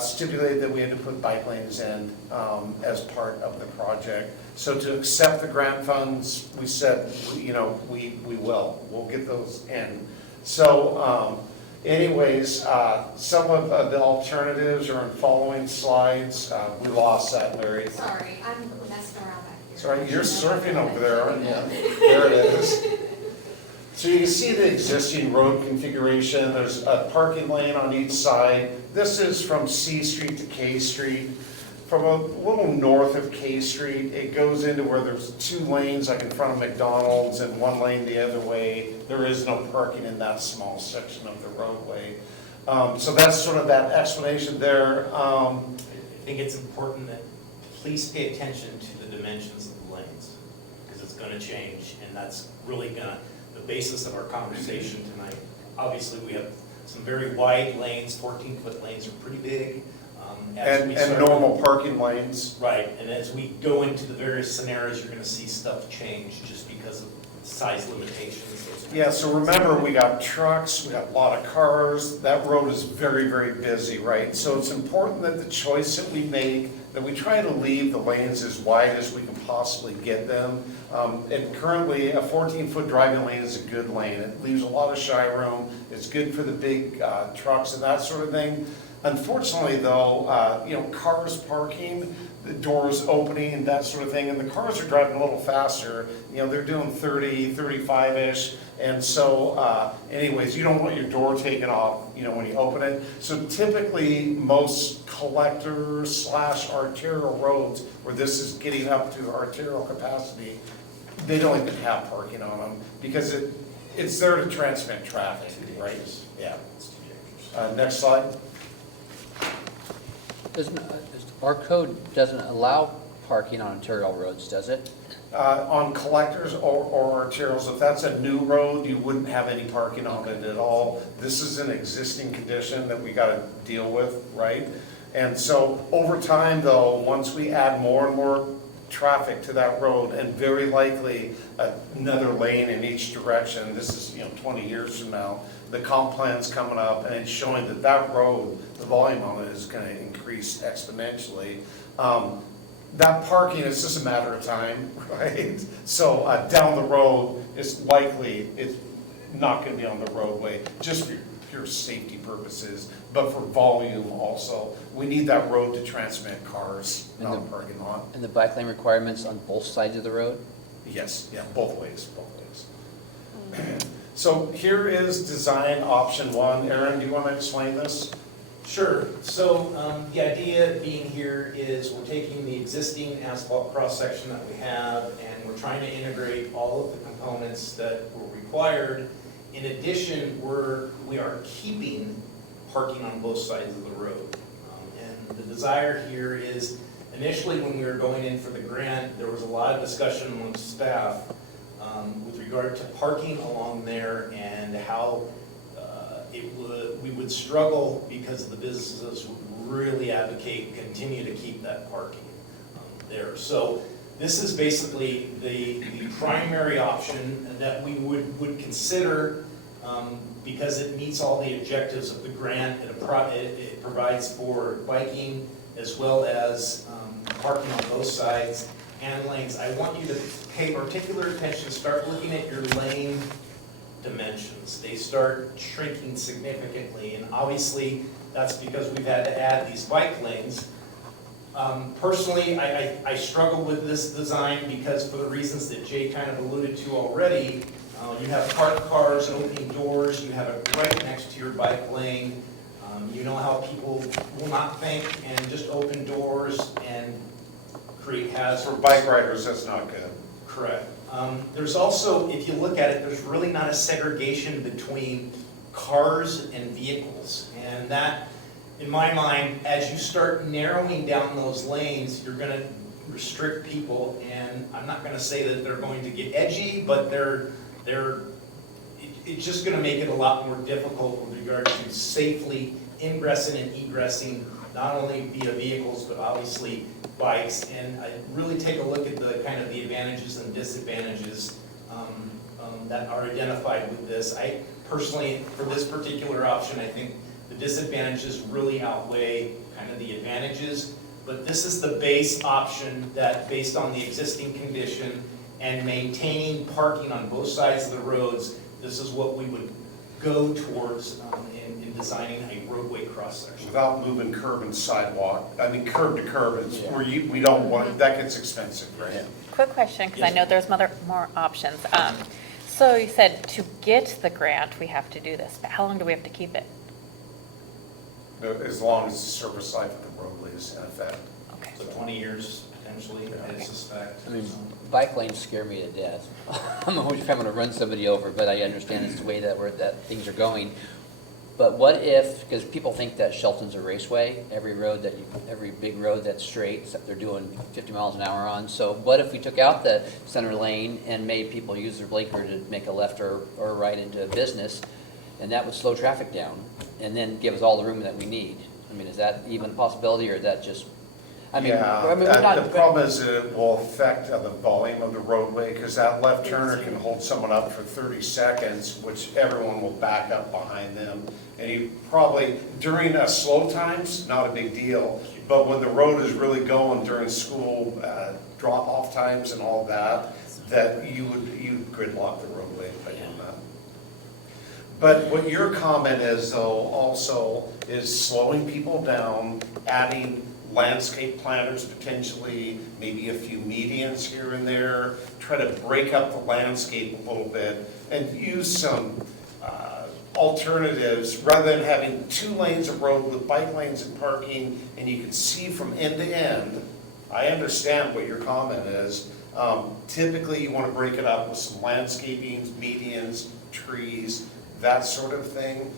stipulated that we had to put bike lanes in as part of the project. So to accept the grant funds, we said, we will. We'll get those in. So anyways, some of the alternatives are in following slides. We lost that, Larry. Sorry, I'm messing around back here. Sorry, you're surfing over there, aren't you? There it is. So you can see the existing road configuration. There's a parking lane on each side. This is from C Street to K Street. From a little north of K Street, it goes into where there's 2 lanes, like in front of McDonald's, and 1 lane the other way. There is no parking in that small section of the roadway. So that's sort of that explanation there. I think it's important that please pay attention to the dimensions of the lanes, because it's going to change, and that's really going to, the basis of our conversation tonight. Obviously, we have some very wide lanes, 14-foot lanes are pretty big. And normal parking lanes. Right, and as we go into the various scenarios, you're going to see stuff change just because of size limitations. Yeah, so remember, we got trucks, we got a lot of cars. That road is very, very busy, right? So it's important that the choice that we make, that we try to leave the lanes as wide as we can possibly get them. And currently, a 14-foot driving lane is a good lane. It leaves a lot of shy room. It's good for the big trucks and that sort of thing. Unfortunately, though, cars parking, the doors opening, that sort of thing, and the cars are driving a little faster. They're doing 30, 35-ish, and so, anyways, you don't want your door taken off, when you open it. So typically, most collector/arterial roads where this is getting up to arterial capacity, they don't even have parking on them because it's there to transmit traffic, right? Yeah. Next slide. Our code doesn't allow parking on arterial roads, does it? On collectors or arterials, if that's a new road, you wouldn't have any parking on it at all. This is an existing condition that we got to deal with, right? And so over time, though, once we add more and more traffic to that road, and very likely another lane in each direction. This is, 20 years from now. The comp plan's coming up, and it's showing that that road, the volume on it is gonna increase exponentially. That parking is just a matter of time, right? So down the road, it's likely, it's not gonna be on the roadway, just for pure safety purposes, but for volume also. We need that road to transmit cars, not a parking lot. And the bike lane requirements on both sides of the road? Yes, yeah, both ways. So here is design option one. Aaron, do you want to explain this? Sure. So the idea being here is we're taking the existing asphalt cross-section that we have, and we're trying to integrate all of the components that were required. In addition, we are keeping parking on both sides of the road. And the desire here is, initially when we were going in for the grant, there was a lot of discussion amongst staff with regard to parking along there and how we would struggle because the businesses would really advocate, continue to keep that parking there. So this is basically the primary option that we would consider because it meets all the objectives of the grant. It provides for biking as well as parking on both sides and lanes. I want you to pay particular attention, start looking at your lane dimensions. They start shrinking significantly, and obviously that's because we've had to add these bike lanes. Personally, I struggle with this design because for the reasons that Jay kind of alluded to already, you have parked cars opening doors, you have it right next to your bike lane. You know how people will not think and just open doors and create hazards. For bike riders, that's not good. Correct. There's also, if you look at it, there's really not a segregation between cars and vehicles. And that, in my mind, as you start narrowing down those lanes, you're going to restrict people. And I'm not going to say that they're going to get edgy, but it's just going to make it a lot more difficult with regard to safely ingressing and egressing, not only via vehicles, but obviously bikes. And I really take a look at the kind of the advantages and disadvantages that are identified with this. I personally, for this particular option, I think the disadvantages really outweigh kind of the advantages. But this is the base option that, based on the existing condition and maintaining parking on both sides of the roads, this is what we would go towards in designing a roadway cross-section. Without moving curb and sidewalk, curb to curb, it's where we don't want, that gets expensive, right? Quick question, because I know there's more options. So you said to get the grant, we have to do this, but how long do we have to keep it? As long as the service life of the roadway is in effect. Okay. So 20 years potentially, I suspect. I mean, bike lanes scare me to death. I'm always trying to run somebody over, but I understand it's the way that things are going. But what if, because people think that Shelton's a raceway, every big road that's straight, except they're doing 50 miles an hour on. So what if we took out the center lane and made people use their blinker to make a left or right into a business, and that would slow traffic down, and then give us all the room that we need? I mean, is that even a possibility, or is that just, The problem is that it will affect the volume of the roadway, because that left turner can hold someone up for 30 seconds, which everyone will back up behind them. And you probably, during slow times, not a big deal, but when the road is really going during school drop-off times and all that, that you would gridlock the roadway by doing that. But what your comment is, though, also is slowing people down, adding landscape planters potentially, maybe a few medians here and there, try to break up the landscape a little bit and use some alternatives rather than having 2 lanes of road with bike lanes and parking and you can see from end to end. I understand what your comment is. Typically you want to break it up with some landscaping, medians, trees, that sort of thing,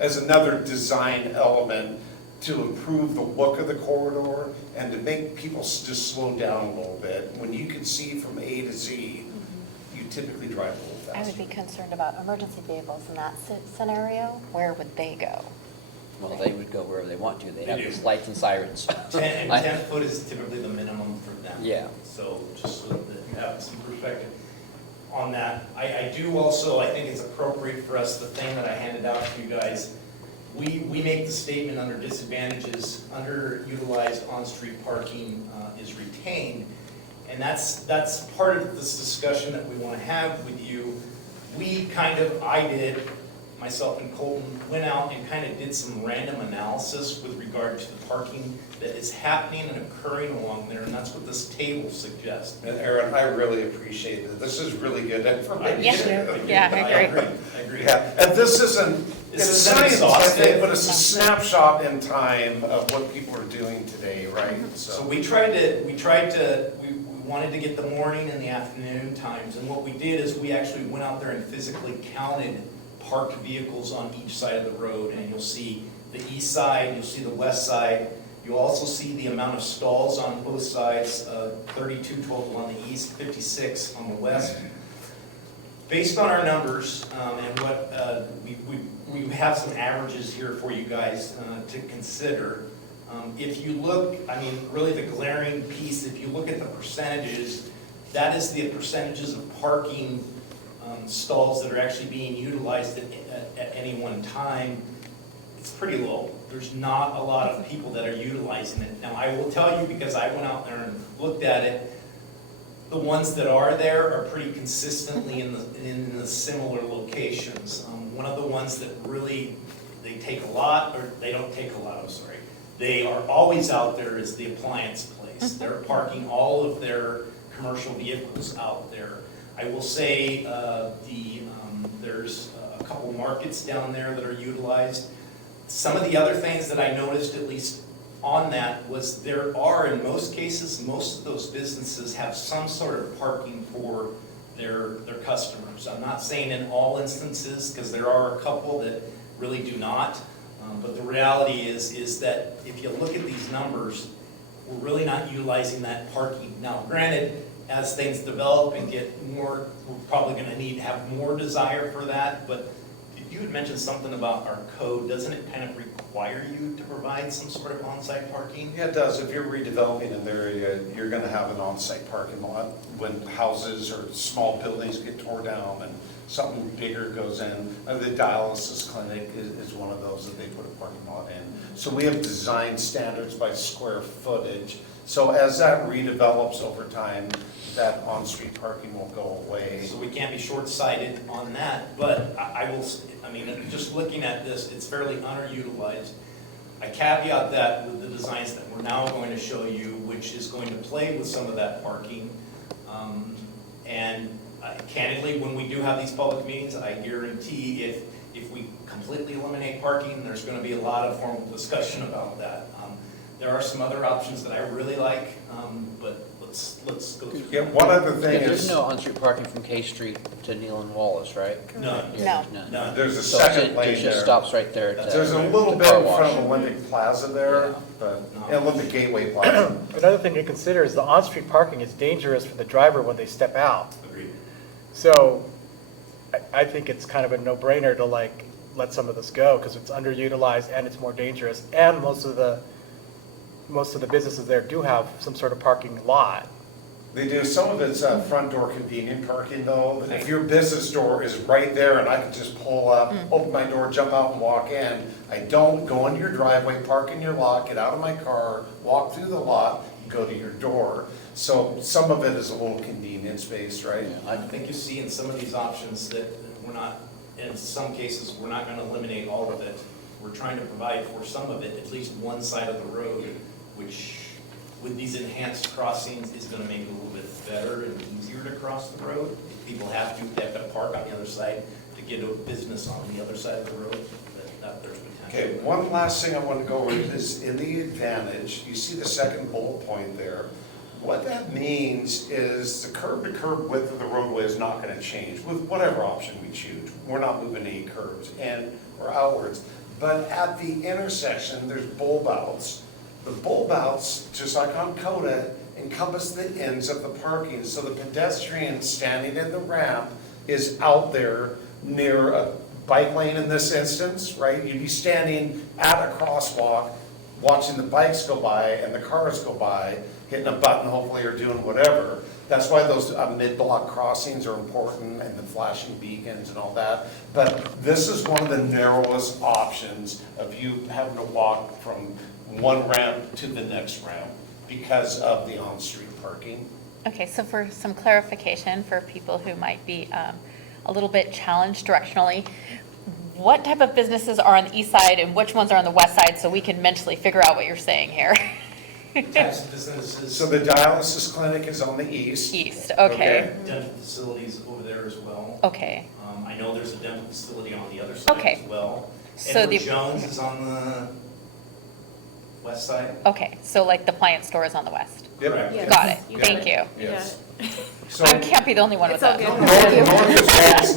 as another design element to improve the look of the corridor and to make people just slow down a little bit. When you can see from A to Z, you typically drive a little faster. I would be concerned about emergency vehicles in that scenario. Where would they go? Well, they would go wherever they want to. They They have do. these lights and sirens. 10 I- 10 foot is typically the minimum for them. Yeah. So just so that you have some perspective on that. I do also, I think it's appropriate for us, the thing that I handed out to you guys, we make the statement under disadvantages, underutilized on-street parking is retained. And that's part of this discussion that we want to have with you. I did, myself and Colton, went out and kind of did some random analysis with regard to the parking that is happening and occurring along there, and that's what this table suggests. And Aaron, I really appreciate it. This is really good information. Yeah, I agree. I agree. Yeah, and this isn't, This it's isn't science, I think, exhaustive. but it's a snapshot in time of what people are doing today, right? So we wanted to get the morning and the afternoon times, and what we did is we actually went out there and physically counted parked vehicles on each side of the road, and you'll see the east side, you'll see the west side, you'll also see the amount of stalls on both sides, 32 total on the east, 56 on the west. Based on our numbers, and what, we have some averages here for you guys to consider. If you look, I mean, really the glaring piece, if you look at the percentages, that is the percentages of parking stalls that are actually being utilized at any one time. It's pretty low. There's not a lot of people that are utilizing it. Now, I will tell you, because I went out there and looked at it, the ones that are there are pretty consistently in the similar locations. One of the ones that really, they take a lot, or they don't take a lot, I'm sorry. They are always out there is the appliance place. They're parking all of their commercial vehicles out there. I will say there's a couple markets down there that are utilized. Some of the other things that I noticed, at least on that, was there are, in most cases, most of those businesses have some sort of parking for their customers. I'm not saying in all instances, because there are a couple that really do not. But the reality is that if you look at these numbers, we're really not utilizing that parking. Now, granted, as things develop and get more, we're probably going to have more desire for that. But you had mentioned something about our code. Doesn't it kind of require you to provide some sort of on-site parking? Yeah, it does. If you're redeveloping an area, you're gonna have an on-site parking lot when houses or small buildings get torn down and something bigger goes in. The dialysis clinic is one of those that they put a parking lot in. So we have design standards by square footage. So as that redevelops over time, that on-street parking will go away. So we can't be short-sighted on that, but I mean, just looking at this, it's fairly underutilized. I caveat that with the designs that we're now going to show you, which is going to play with some of that parking. And candidly, when we do have these public meetings, I guarantee if we completely eliminate parking, there's going to be a lot of formal discussion about that. There are some other options that I really like, but let's go through. Yeah, one other thing There's is, no on-street parking from K Street to Neal and Wallace, right? None. Yeah, No. there's None. there's a So second it lane just there. stops right there. at, There's a the little bit car in front wash. of Olympic Plaza there, Yeah. but, Olympic Gateway Plaza. Another thing to consider is the on-street parking is dangerous for the driver when they step out. Agreed. So I think it's kind of a no-brainer to like let some of this go because it's underutilized and it's more dangerous. And most of the businesses there do have some sort of parking lot. They do, some of it's front door convenient parking though. If your business door is right there and I can just pull up, open my door, jump out and walk in, I don't go into your driveway, park in your lot, get out of my car, walk through the lot, go to your door. So some of it is a little convenience based, right? I think you see in some of these options that we're not, in some cases, we're not going to eliminate all of it. We're trying to provide for some of it, at least one side of the road, which with these enhanced crossings is going to make it a little bit better and easier to cross the road. If people have to park on the other side to get a business on the other side of the road, that there's potential. Okay, one last thing I want to go over is in the advantage, you see the second bullet point there. What that means is the curb to curb width of the roadway is not going to change with whatever option we choose. We're not moving any curbs in or outwards. But at the intersection, there's bulb outs. The bulb outs, just like on Coda, encompass the ends of the parking. So the pedestrian standing in the ramp is out there near a bike lane in this instance, right? You'd be standing at a crosswalk, watching the bikes go by and the cars go by, hitting a button hopefully or doing whatever. That's why those mid-block crossings are important and the flashing beacons and all that. But this is one of the narrowest options of you having to walk from one ramp to the next ramp because of the on-street parking. Okay, so for some clarification for people who might be a little bit challenged directionally, what type of businesses are on the east side and which ones are on the west side so we can mentally figure out what you're saying here? Types of businesses, So the dialysis clinic is on the east. East, okay, dental facilities over there as well. okay. I know there's a dental facility on the other side Okay. as well. So Edward the- Jones is on the west side. Okay, so like the appliance store is on the west. Yep. Yeah. Got it, You thank got you. Yes. So I can't be the only one with It's all that. good. north is Wallace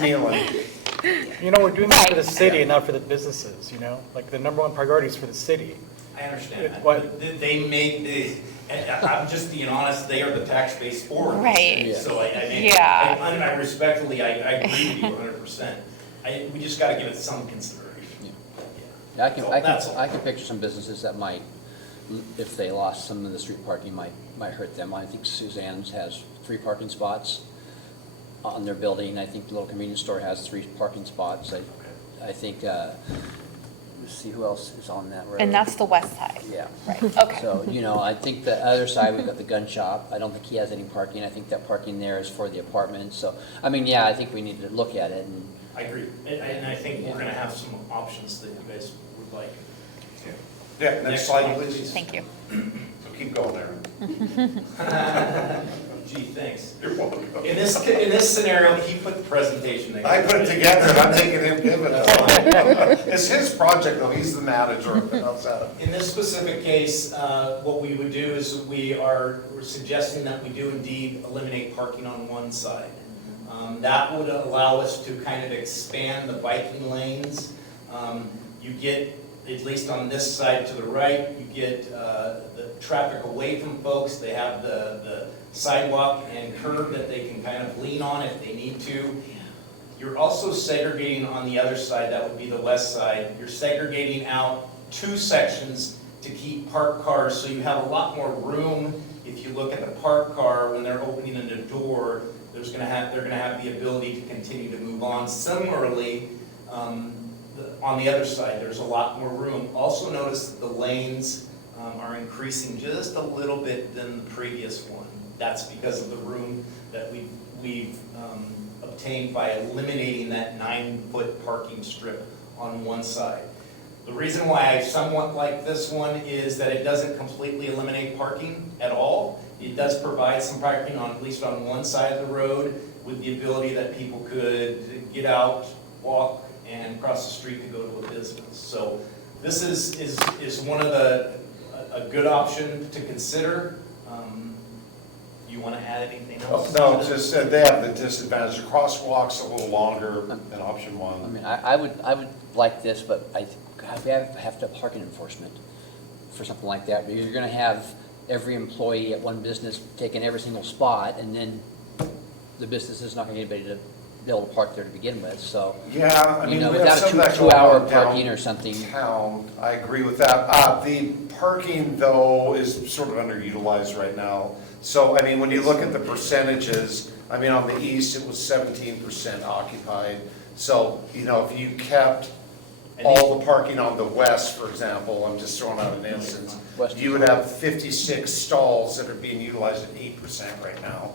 Nealon. You know, we're doing this for the Right. city and not for the businesses, you know? Like, the number one priority is for the city. I understand that, What- but they make the, and I'm just being honest, they are the tax base for this. Right. Yeah. So I mean, Yeah. I respectfully, I agree with you 100%. We just gotta give it some consideration. Yeah, That's all. I can picture some businesses that might, if they lost some of the street parking, might hurt them. I think Suzanne's has 3 parking spots on their building. I think the little convenience store has 3 parking spots. I think, let's see who else is on that road. And that's the west side, Yeah. right, okay. So, I think the other side, we've got the gun shop. I don't think he has any parking. I think that parking there is for the apartments. So, yeah, I think we need to look at it and, I agree, and I think we're gonna have some options that you guys would like. Yeah, next slide, one, please. Thank you. So keep going there. Gee, thanks. You're welcome. In this scenario, he put the presentation together. I put it together and I'm making him give it. It's his project though, he's the manager of it, how's that? In this specific case, what we would do is we're suggesting that we do indeed eliminate parking on one side. That would allow us to kind of expand the biking lanes. You get, at least on this side to the right, you get the traffic away from folks. They have the sidewalk and curb that they can kind of lean on if they need to. You're also segregating on the other side, that would be the west side. You're segregating out 2 sections to keep parked cars, so you have a lot more room. If you look at the parked car, when they're opening the door, they're gonna have the ability to continue to move on. Similarly, on the other side, there's a lot more room. Also notice that the lanes are increasing just a little bit than the previous one. That's because of the room that we've obtained by eliminating that 9-foot parking strip on one side. The reason why I somewhat like this one is that it doesn't completely eliminate parking at all. It does provide some parking on, at least on one side of the road, with the ability that people could get out, walk, and cross the street to go to a business. So this is one of a good option to consider. You want to add anything else? No, just they have the disadvantage, the crosswalk's a little longer than option I 1. mean, I would like this, but I think we have to have parking enforcement for something like that. You're gonna have every employee at one business taking every single spot, and then the business is not gonna get anybody to be able to park there to begin with, so. Yeah, I mean, we have Without some of a that going two-hour on parking or something. downtown. I agree with that. The parking though is sort of underutilized right now. So, I mean, when you look at the percentages, I mean, on the east, it was 17% occupied. So, if you kept all the parking on the west, for example, I'm just throwing out an instance, West. you would have 56 stalls that are being utilized at 8% right now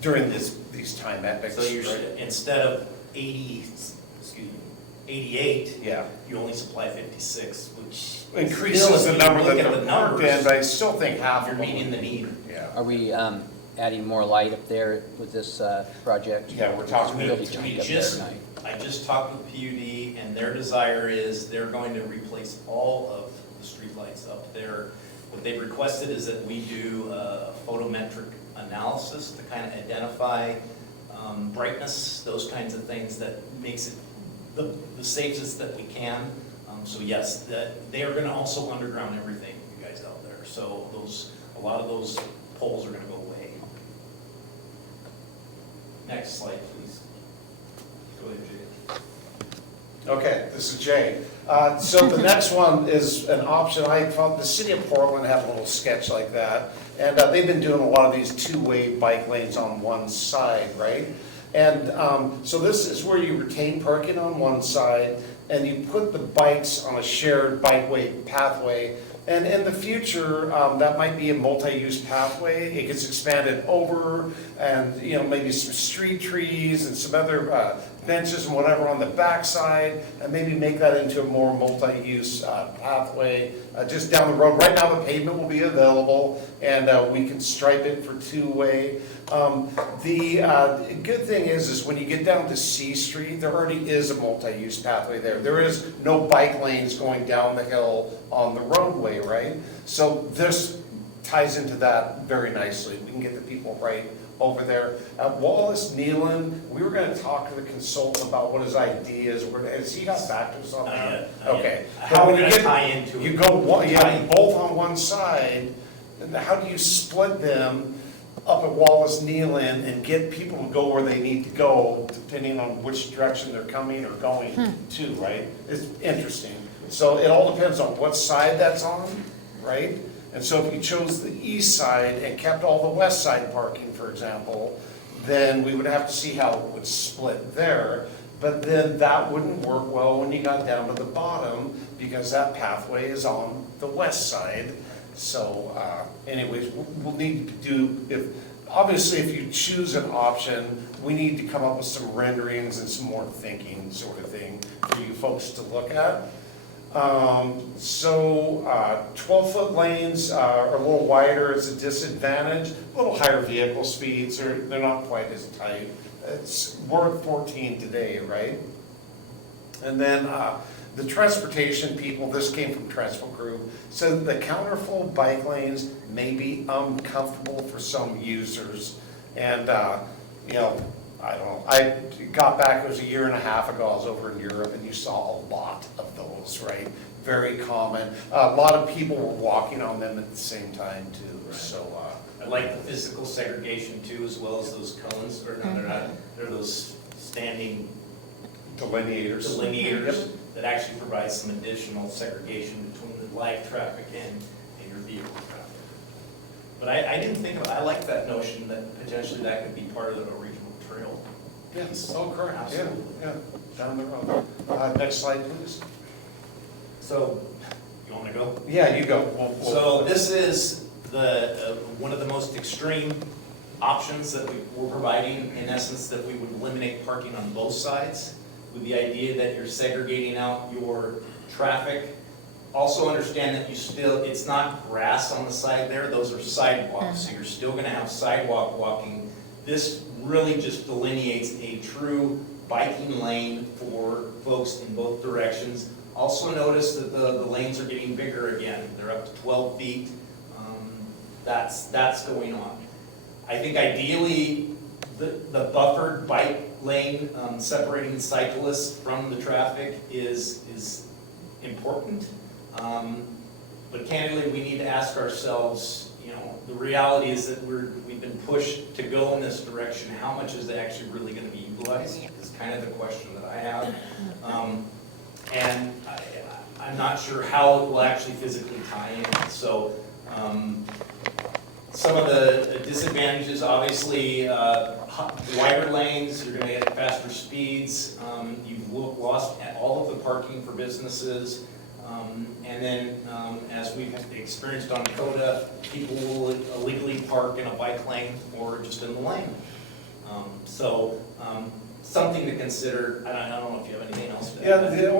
during these time epics. So you're, right? instead of 88, Yeah. you only supply 56, which Increases still, if the you number that look at they're the parked in, numbers, but I still think half you're of them. meeting the need. Yeah. Are we adding more light up there with this project? Yeah, we're talking It's really about- dark We up there just, at night. I just talked with PUD, and their desire is they're going to replace all of the streetlights up there. What they've requested is that we do a photometric analysis to kind of identify brightness, those kinds of things that makes it the safest that we can. So yes, they are going to also underground everything, you guys out there. So a lot of those poles are going to go away. Next slide, please. Go ahead, Jay. Okay, this is Jay. So the next one is an option I found, the city of Portland had a little sketch like that. And they've been doing a lot of these two-way bike lanes on one side, right? And so this is where you retain parking on one side and you put the bikes on a shared bikeway pathway. And in the future, that might be a multi-use pathway. It gets expanded over and, you know, maybe some street trees and some other benches and whatever on the backside, and maybe make that into a more multi-use pathway just down the road. Right now, the pavement will be available, and we can stripe it for two-way. The good thing is when you get down to C Street, there already is a multi-use pathway there. There is no bike lanes going down the hill on the roadway, right? So this ties into that very nicely. We can get the people right over there. At Wallace Nealon, we were gonna talk to the consultant about what his idea is. Has he got back to us on that? Okay. How But we're when you gonna get- tie into it. You go, both on one side, and how do you split them up at Wallace Nealon and get people to go where they need to go, depending on which direction they're coming or going to, right? It's interesting. So it all depends on what side that's on, right? And so if you chose the east side and kept all the west side parking, for example, then we would have to see how it would split there. But then that wouldn't work well when you got down to the bottom, because that pathway is on the west side. So anyways, we'll need to do, obviously if you choose an option, we need to come up with some renderings and some more thinking sort of thing for you folks to look at. 12-foot lanes are a little wider, it's a disadvantage. A little higher vehicle speeds, they're not quite as tight. We're at 14 today, right? And then the transportation people, this came from Transport Group, said the counterflow bike lanes may be uncomfortable for some users. And, you know, I don't know, I got back, it was a year and a half ago, I was over in Europe, and you saw a lot of those, right? Very common. A lot of people were walking on them at the same time too, Right. so. I like the physical segregation too, as well as those cones, or no, they're not, they're those standing Delineators. delineators that actually provide some additional segregation between the live traffic and your vehicle traffic. But I didn't think of, I like that notion that potentially that could be part of a regional trail. Yes, oh, correct, yeah, Absolutely. yeah, down the road. Next slide, please. So, you want me to go? Yeah, you go. So this is the, one of the most extreme options that we're providing, in essence, that we would eliminate parking on both sides, with the idea that you're segregating out your traffic. Also understand that you still, it's not grass on the side there, those are sidewalks, so you're still gonna have sidewalk walking. This really just delineates a true biking lane for folks in both directions. Also notice that the lanes are getting bigger again, they're up to 12 feet. That's going on. I think ideally, the buffered bike lane separating cyclists from the traffic is important. But candidly, we need to ask ourselves, you know, the reality is that we've been pushed to go in this direction. How much is it actually really going to be utilized? Is kind of the question that I have. And I'm not sure how it will actually physically tie in. So some of the disadvantages, obviously, wider lanes, you're going to get faster speeds. You've lost all of the parking for businesses. And then, as we've experienced on Coda, people will illegally park in a bike lane or just in the lane. Something to consider. I don't know if you have anything else to add. Yeah,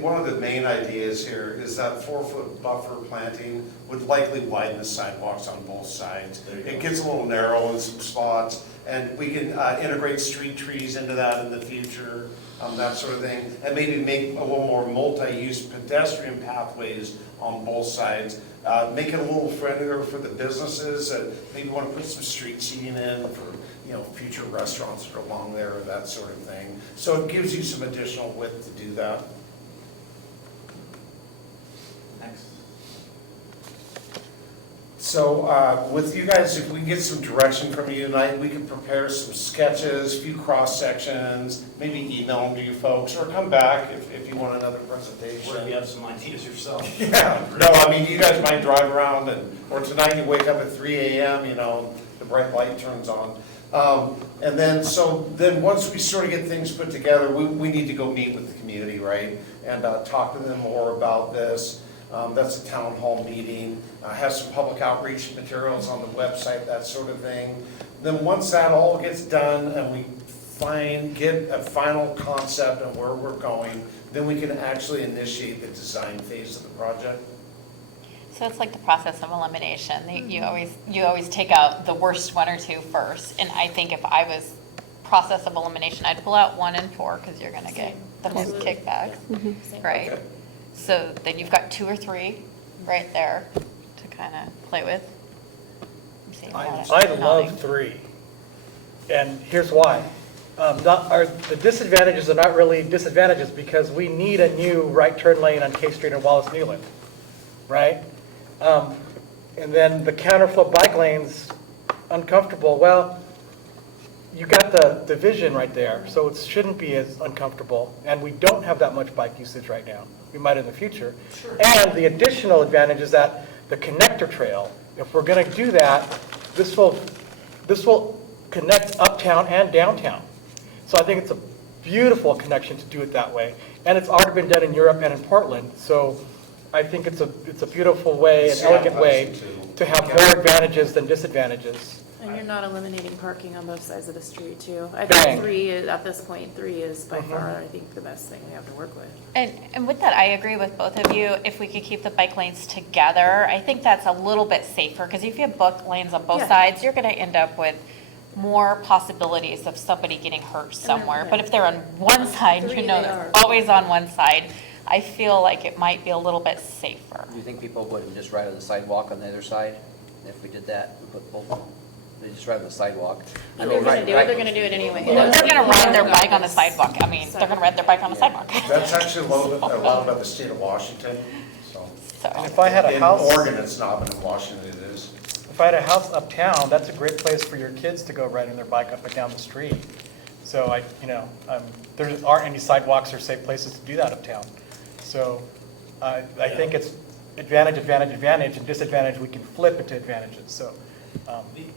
one of the main ideas here is that 4-foot buffer planting would likely widen the sidewalks on both sides. It gets a little narrow in some spots, and we can integrate street trees into that in the future, that sort of thing, and maybe make a little more multi-use pedestrian pathways on both sides. Make it a little friendlier for the businesses, maybe want to put some street seating in for, you know, future restaurants that are along there or that sort of thing. So it gives you some additional width to do that. Next. So with you guys, if we can get some direction from you tonight, we can prepare some sketches, a few cross-sections, maybe email them to you folks, or come back if you want another presentation. Or if you have some ideas yourself. Yeah, no, I mean, you guys might drive around or tonight you wake up at 3 a.m., the bright light turns on. And then once we sort of get things put together, we need to go meet with the community, right? And talk to them more about this. That's a town hall meeting, have some public outreach materials on the website, that sort of thing. Then once that all gets done and we get a final concept of where we're going, then we can actually initiate the design phase of the project. So it's like the process of elimination. You always take out the worst one or two first. And I think if I was process of elimination, I'd pull out 1 and 4 because you're going to get the most kickbacks, right? Okay. So then you've got 2 or 3 right there to kind of play with. I'm seeing a lot of I nodding. love 3, and here's why. The disadvantages are not really disadvantages because we need a new right turn lane on K Street and Wallace Newland, right? And then the counterflow bike lanes, uncomfortable, well, you got the division right there, so it shouldn't be as uncomfortable, and we don't have that much bike usage right now. We might in the future. Sure. And the additional advantage is that the connector trail, if we're gonna do that, this will connect uptown and downtown. So I think it's a beautiful connection to do it that way. And it's already been done in Europe and in Portland, so I think it's a beautiful way, an elegant way to have more advantages than disadvantages. And you're not eliminating parking on both sides of the street, too. I Bang. think 3 is, at this point, 3 is by far, I think, the best thing we have to work with. And with that, I agree with both of you. If we could keep the bike lanes together, I think that's a little bit safer, because if you have bike lanes on both Yeah. sides, you're gonna end up with more possibilities of somebody getting hurt somewhere. But if they're on one side, you 3 know they they're are. always on one side, I feel like it might be a little bit safer. Do you think people wouldn't just ride on the sidewalk on the other side if we did that? We put both, they just ride on the sidewalk. I If mean, they're right- gonna do it, right- they're gonna do it anyway. Well, they're gonna ride their bike on the sidewalk. I mean, they're gonna ride their bike on the sidewalk. That's actually allowed by the state of Washington, so. And So, if I had a In house, Oregon, it's not, but in Washington it is. if I had a house uptown, that's a great place for your kids to go riding their bike up and down the street. So there aren't any sidewalks or safe places to do that uptown. So I think it's advantage, advantage, advantage, and disadvantage, we can flip it to advantages, so.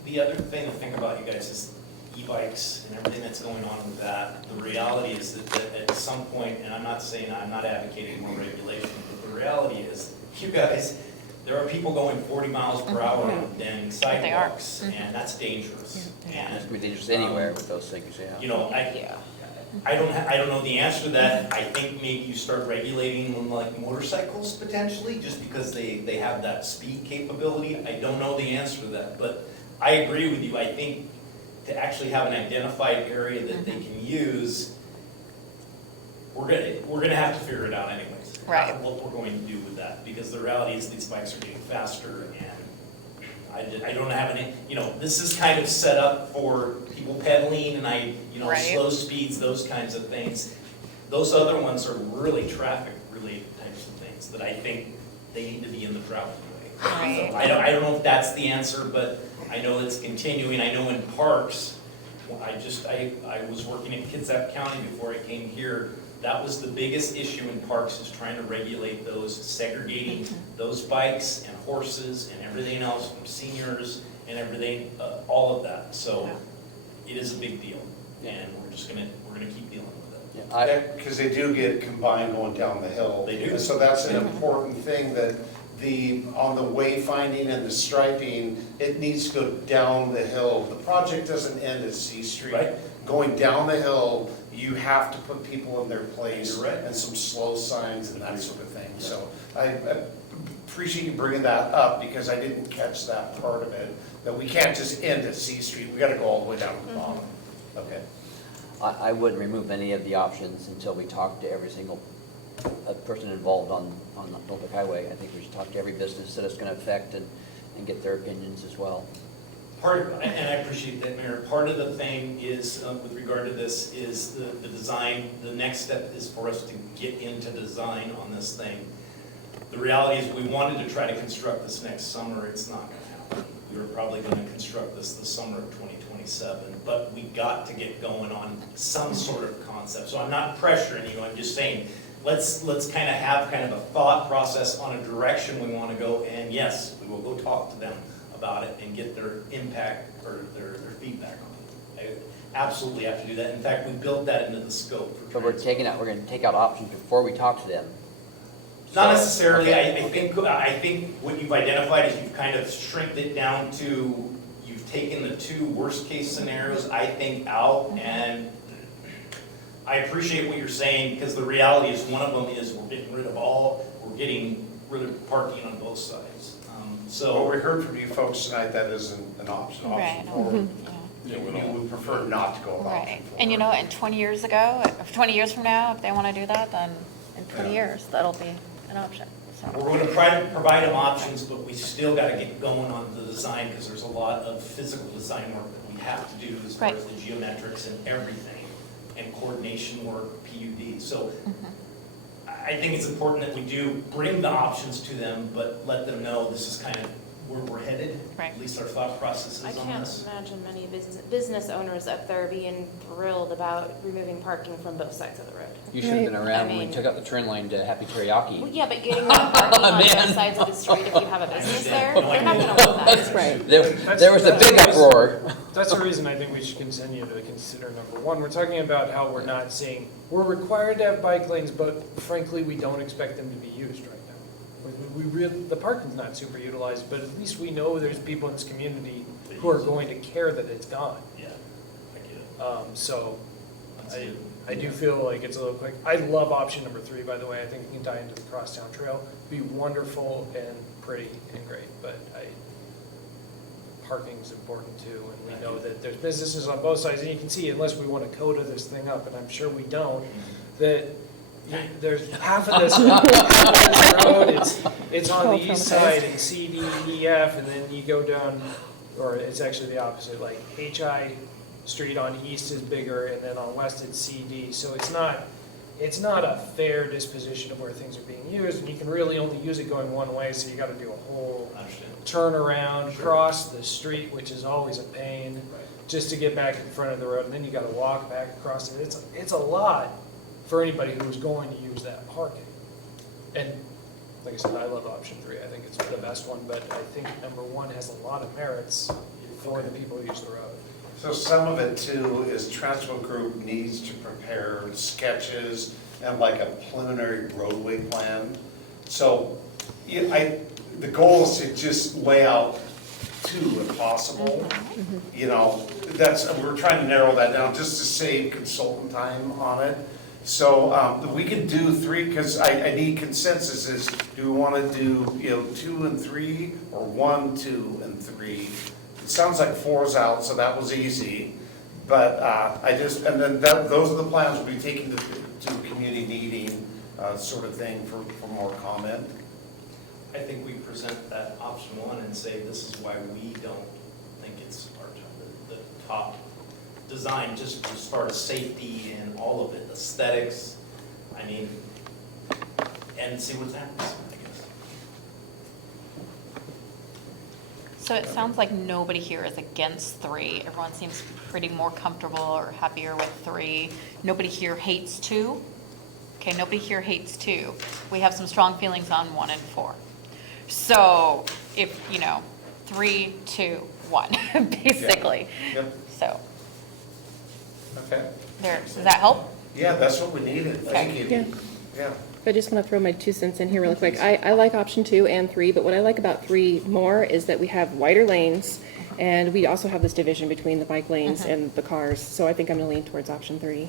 The other thing to think about, you guys, is e-bikes and everything that's going on with that. The reality is that at some point, and I'm not saying, I'm not advocating more regulation, but the reality is, you guys, there are people going 40 miles per hour on sidewalks, and that's dangerous. And It's pretty dangerous anywhere with those things, yeah. you know, I don't know the answer to that. I think maybe you start regulating them like motorcycles potentially, just because they have that speed capability. I don't know the answer to that, but I agree with you. I think to actually have an identified area that they can use, we're gonna have to figure it out anyways. Right. What we're going to do with that, because the reality is these bikes are getting faster, and I don't have any, this is kind of set up for people pedaling and Right. slow speeds, those kinds of things. Those other ones are really traffic-related types of things that I think they need to be in the travel way. Right. So I don't know if that's the answer, but I know it's continuing. I know in parks, I was working in Kitsap County before I came here. That was the biggest issue in parks, is trying to regulate those, segregating those bikes and horses and everything else from seniors and everything, all of that. So it is a big deal, and we're gonna keep dealing with it. Yeah, Because they do get combined going down the hill. They do. And so that's an important thing, that on the wayfinding and the striping, it needs to go down the hill. The project doesn't end at C Street. Right. Going down the hill, you have to put people in their place. You're right. And some slow signs and that sort of thing. So I appreciate you bringing that up, because I didn't catch that part of it, that we can't just end at C Street. We gotta go all the way down to the bottom. Okay. I wouldn't remove any of the options until we talk to every single person involved on the Norfolk Highway. I think we should talk to every business that it's going to affect and get their opinions as well. And I appreciate that, Mayor. Part of the thing is, with regard to this, is the design. The next step is for us to get into design on this thing. The reality is, we wanted to try to construct this next summer. It's not gonna happen. We were probably gonna construct this the summer of 2027, but we got to get going on some sort of concept. So I'm not pressuring you, I'm just saying, let's kind of have kind of a thought process on a direction we want to go, and yes, we will go talk to them about it and get their impact or their feedback on it. I absolutely have to do that. In fact, we built that into the scope. But we're going to take out options before we talk to them. Not So- necessarily, okay, I think what you've identified is you've kind of shrinked it down to, you've taken the two worst-case scenarios, I think, out, and I appreciate what you're saying, because the reality is, one of them is we're getting rid of parking on both sides. So what we heard from you folks tonight, that isn't an option Right. four. Yeah, we You don't, would prefer not to go with option Right, four. and you know, and 20 years from now, if they want to do that, then in 20 years, that'll be an option, so. We're going to try to provide them options, but we still got to get going on the design, because there's a lot of physical design work that we have to do as far Right. as the geometrics and everything, and coordination work, PUD. So I think it's important that we do bring the options to them, but let them know this is kind of where we're headed. Right. At least our thought process I is on can't this. imagine many business owners up there being thrilled about removing parking from both sides of the road. You should have been around I when we mean- took out the trend line to Happy Well, Teriyaki. yeah, but getting that parking on Man. both sides of the street, if you have a business there, understand. No, I they're not get gonna it. want that. Right. There was a big uproar. That's the reason I think we should continue to consider number one. We're talking about how we're not saying, we're required to have bike lanes, but frankly, we don't expect them to be used right now. We really, the parking's not super utilized, but at least we know there's people in this community who are going to care that it's gone. Yeah, I get it. So That's it. I do feel like it's a little quick. I love option number 3, by the way. I think it can tie into the crosstown trail. Be wonderful and pretty and great, but parking's important too. And we know that there's businesses on both sides, and you can see, unless we want to coda this thing up, and I'm sure we don't, that there's half of this road, it's on the east side in C, D, E, F, and then you go down, or it's actually the opposite, like HI Street on east is bigger, and then on west it's CD. So it's not a fair disposition of where things are being used, and you can really only use it going one way, so you got to do a whole I understand. turnaround, cross the street, which is always a pain, Right. just to get back in front of the road, and then you got to walk back across it. It's a lot for anybody who's going to use that parking. And like I said, I love option 3. I think it's the best one, but I think number 1 has a lot of merits for the people who use the road. So some of it too is Transworld Group needs to prepare sketches and like a preliminary roadway plan. So the goal is to just lay out 2 if possible. You know, we're trying to narrow that down just to save consultant time on it. So we can do 3, because I need consensus is, do we want to do, 2 and 3 or 1, 2, and 3? It sounds like 4's out, so that was easy. But and then those are the plans we'll be taking to a community meeting sort of thing for more comment. I think we present that option 1 and say, this is why we don't think it's the top design, just as far as safety and all of it, aesthetics, I mean, and see what happens, I guess. So it sounds like nobody here is against 3. Everyone seems pretty more comfortable or happier with 3. Nobody here hates 2. Okay, nobody here hates 2. We have some strong feelings on 1 and 4. So if, 3, 2, 1, basically. Yep. So, Okay. does that help? Yeah, that's what we needed. Thank you. Yeah. Yeah. I just want to throw my 2 cents in here really quick. I like option 2 and 3, but what I like about 3 more is that we have wider lanes, and we also have this division between the bike lanes and the cars. So I think I'm going to lean towards option 3.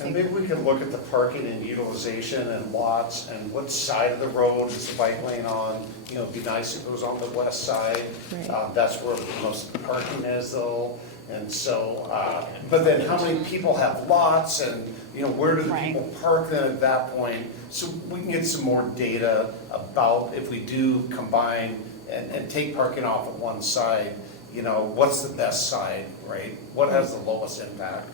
And maybe we can look at the parking and utilization and lots and what side of the road is the bike lane on. It'd be nice if it was on the west side. Right. That's where most parking is though. And so, but then how many people have lots and, where do the Right. people park then at that point? So we can get some more data about if we do combine and take parking off of one side, what's the best side, right? What has the lowest impact?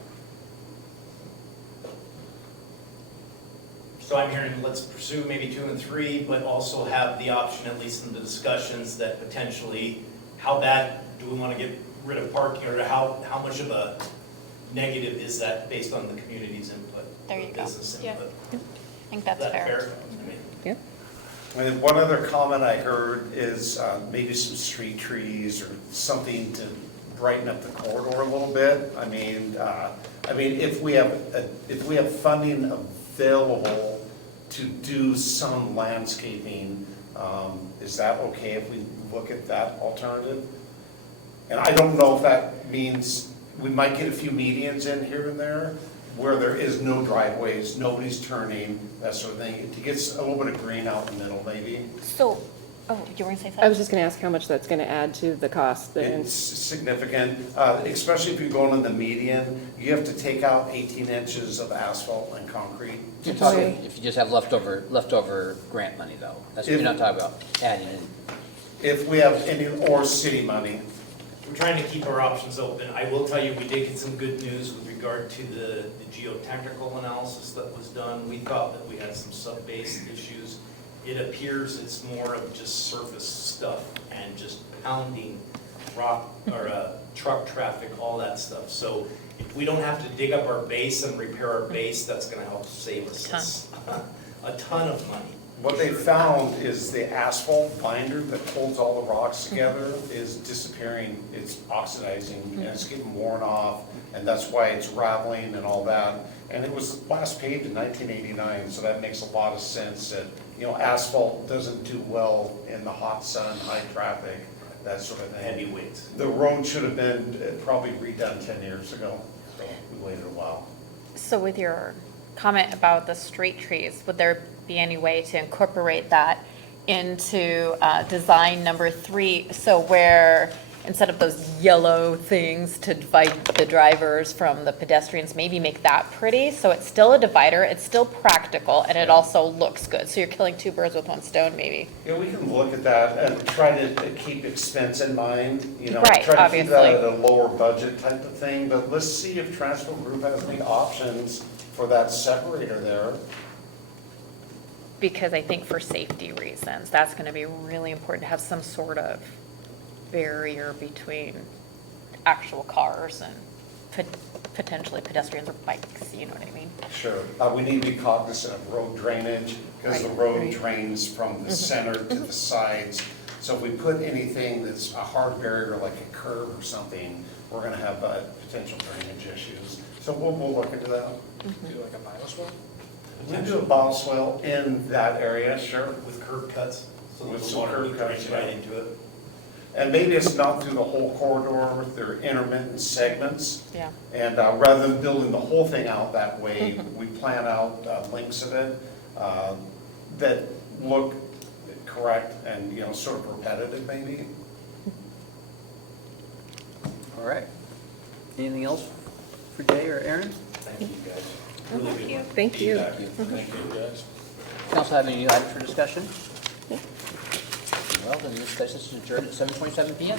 So I'm hearing, let's pursue maybe 2 and 3, but also have the option, at least in the discussions, that potentially how bad do we want to get rid of parking, or how much of a negative is that based on the community's input? There you go. Business Yeah. input. I think that's Is that fair. I mean, Yep. And one other comment I heard is maybe some street trees or something to brighten up the corridor a little bit. I mean, if we have funding available to do some landscaping, is that okay if we look at that alternative? And I don't know if that means we might get a few medians in here and there where there is no driveways, nobody's turning, that sort of thing. It gets a little bit of green out in the middle maybe. So, oh, you were gonna say something? I was just gonna ask how much that's gonna add to the cost. It's significant, especially if you're going in the median. You have to take out 18 inches of asphalt and concrete. You're talking, if you just have leftover grant money though, that's what you're not talking about adding in. If we have any, or city money. We're trying to keep our options open. I will tell you, we did get some good news with regard to the geotechnical analysis that was done. We thought that we had some sub-base issues. It appears it's more of just surface stuff and just pounding rock or truck traffic, all that stuff. So if we don't have to dig up our base and repair our base, that's gonna help save us a ton of money. What they found is the asphalt binder that holds all the rocks together is disappearing. It's oxidizing and it's getting worn off, and that's why it's rattling and all that. And it was last paved in 1989, so that makes a lot of sense that, asphalt doesn't do well in the hot sun, high traffic, that sort of thing. Heavy weights. The road should have been probably redone 10 years ago, so we waited a while. So with your comment about the street trees, would there be any way to incorporate that into design number 3? So where, instead of those yellow things to divide the drivers from the pedestrians, maybe make that pretty, so it's still a divider, it's still practical, and it also looks good. So you're killing 2 birds with 1 stone, maybe. Yeah, we can look at that and try to keep expense in mind, Right, try to keep that obviously. at a lower budget type of thing, but let's see if Transport Group has any options for that separator there. Because I think for safety reasons, that's gonna be really important to have some sort of barrier between actual cars and potentially pedestrians or bikes, you know what I mean? Sure. We need to be cognizant of road drainage, because the Right, road right. drains from the center to the sides. So if we put anything that's a hard barrier, like a curb or something, we're gonna have potential drainage issues. So we'll look into that. Do like a bioswale? We do a bioswale in that area, sure. With curb cuts, so With that the some water curb cuts, drains right yeah. into it. And maybe it's not through the whole corridor, they're intermittent segments. Yeah. And rather than building the whole thing out that way, we plan out links of it that look correct and, sort of repetitive maybe. All right. Anything else for Jay or Aaron? Thank you, guys. Really Thank good you. work. Thank you. Thank you. Thank you, guys. Council have any new items for discussion? Well, then this session is adjourned at 7:27 PM.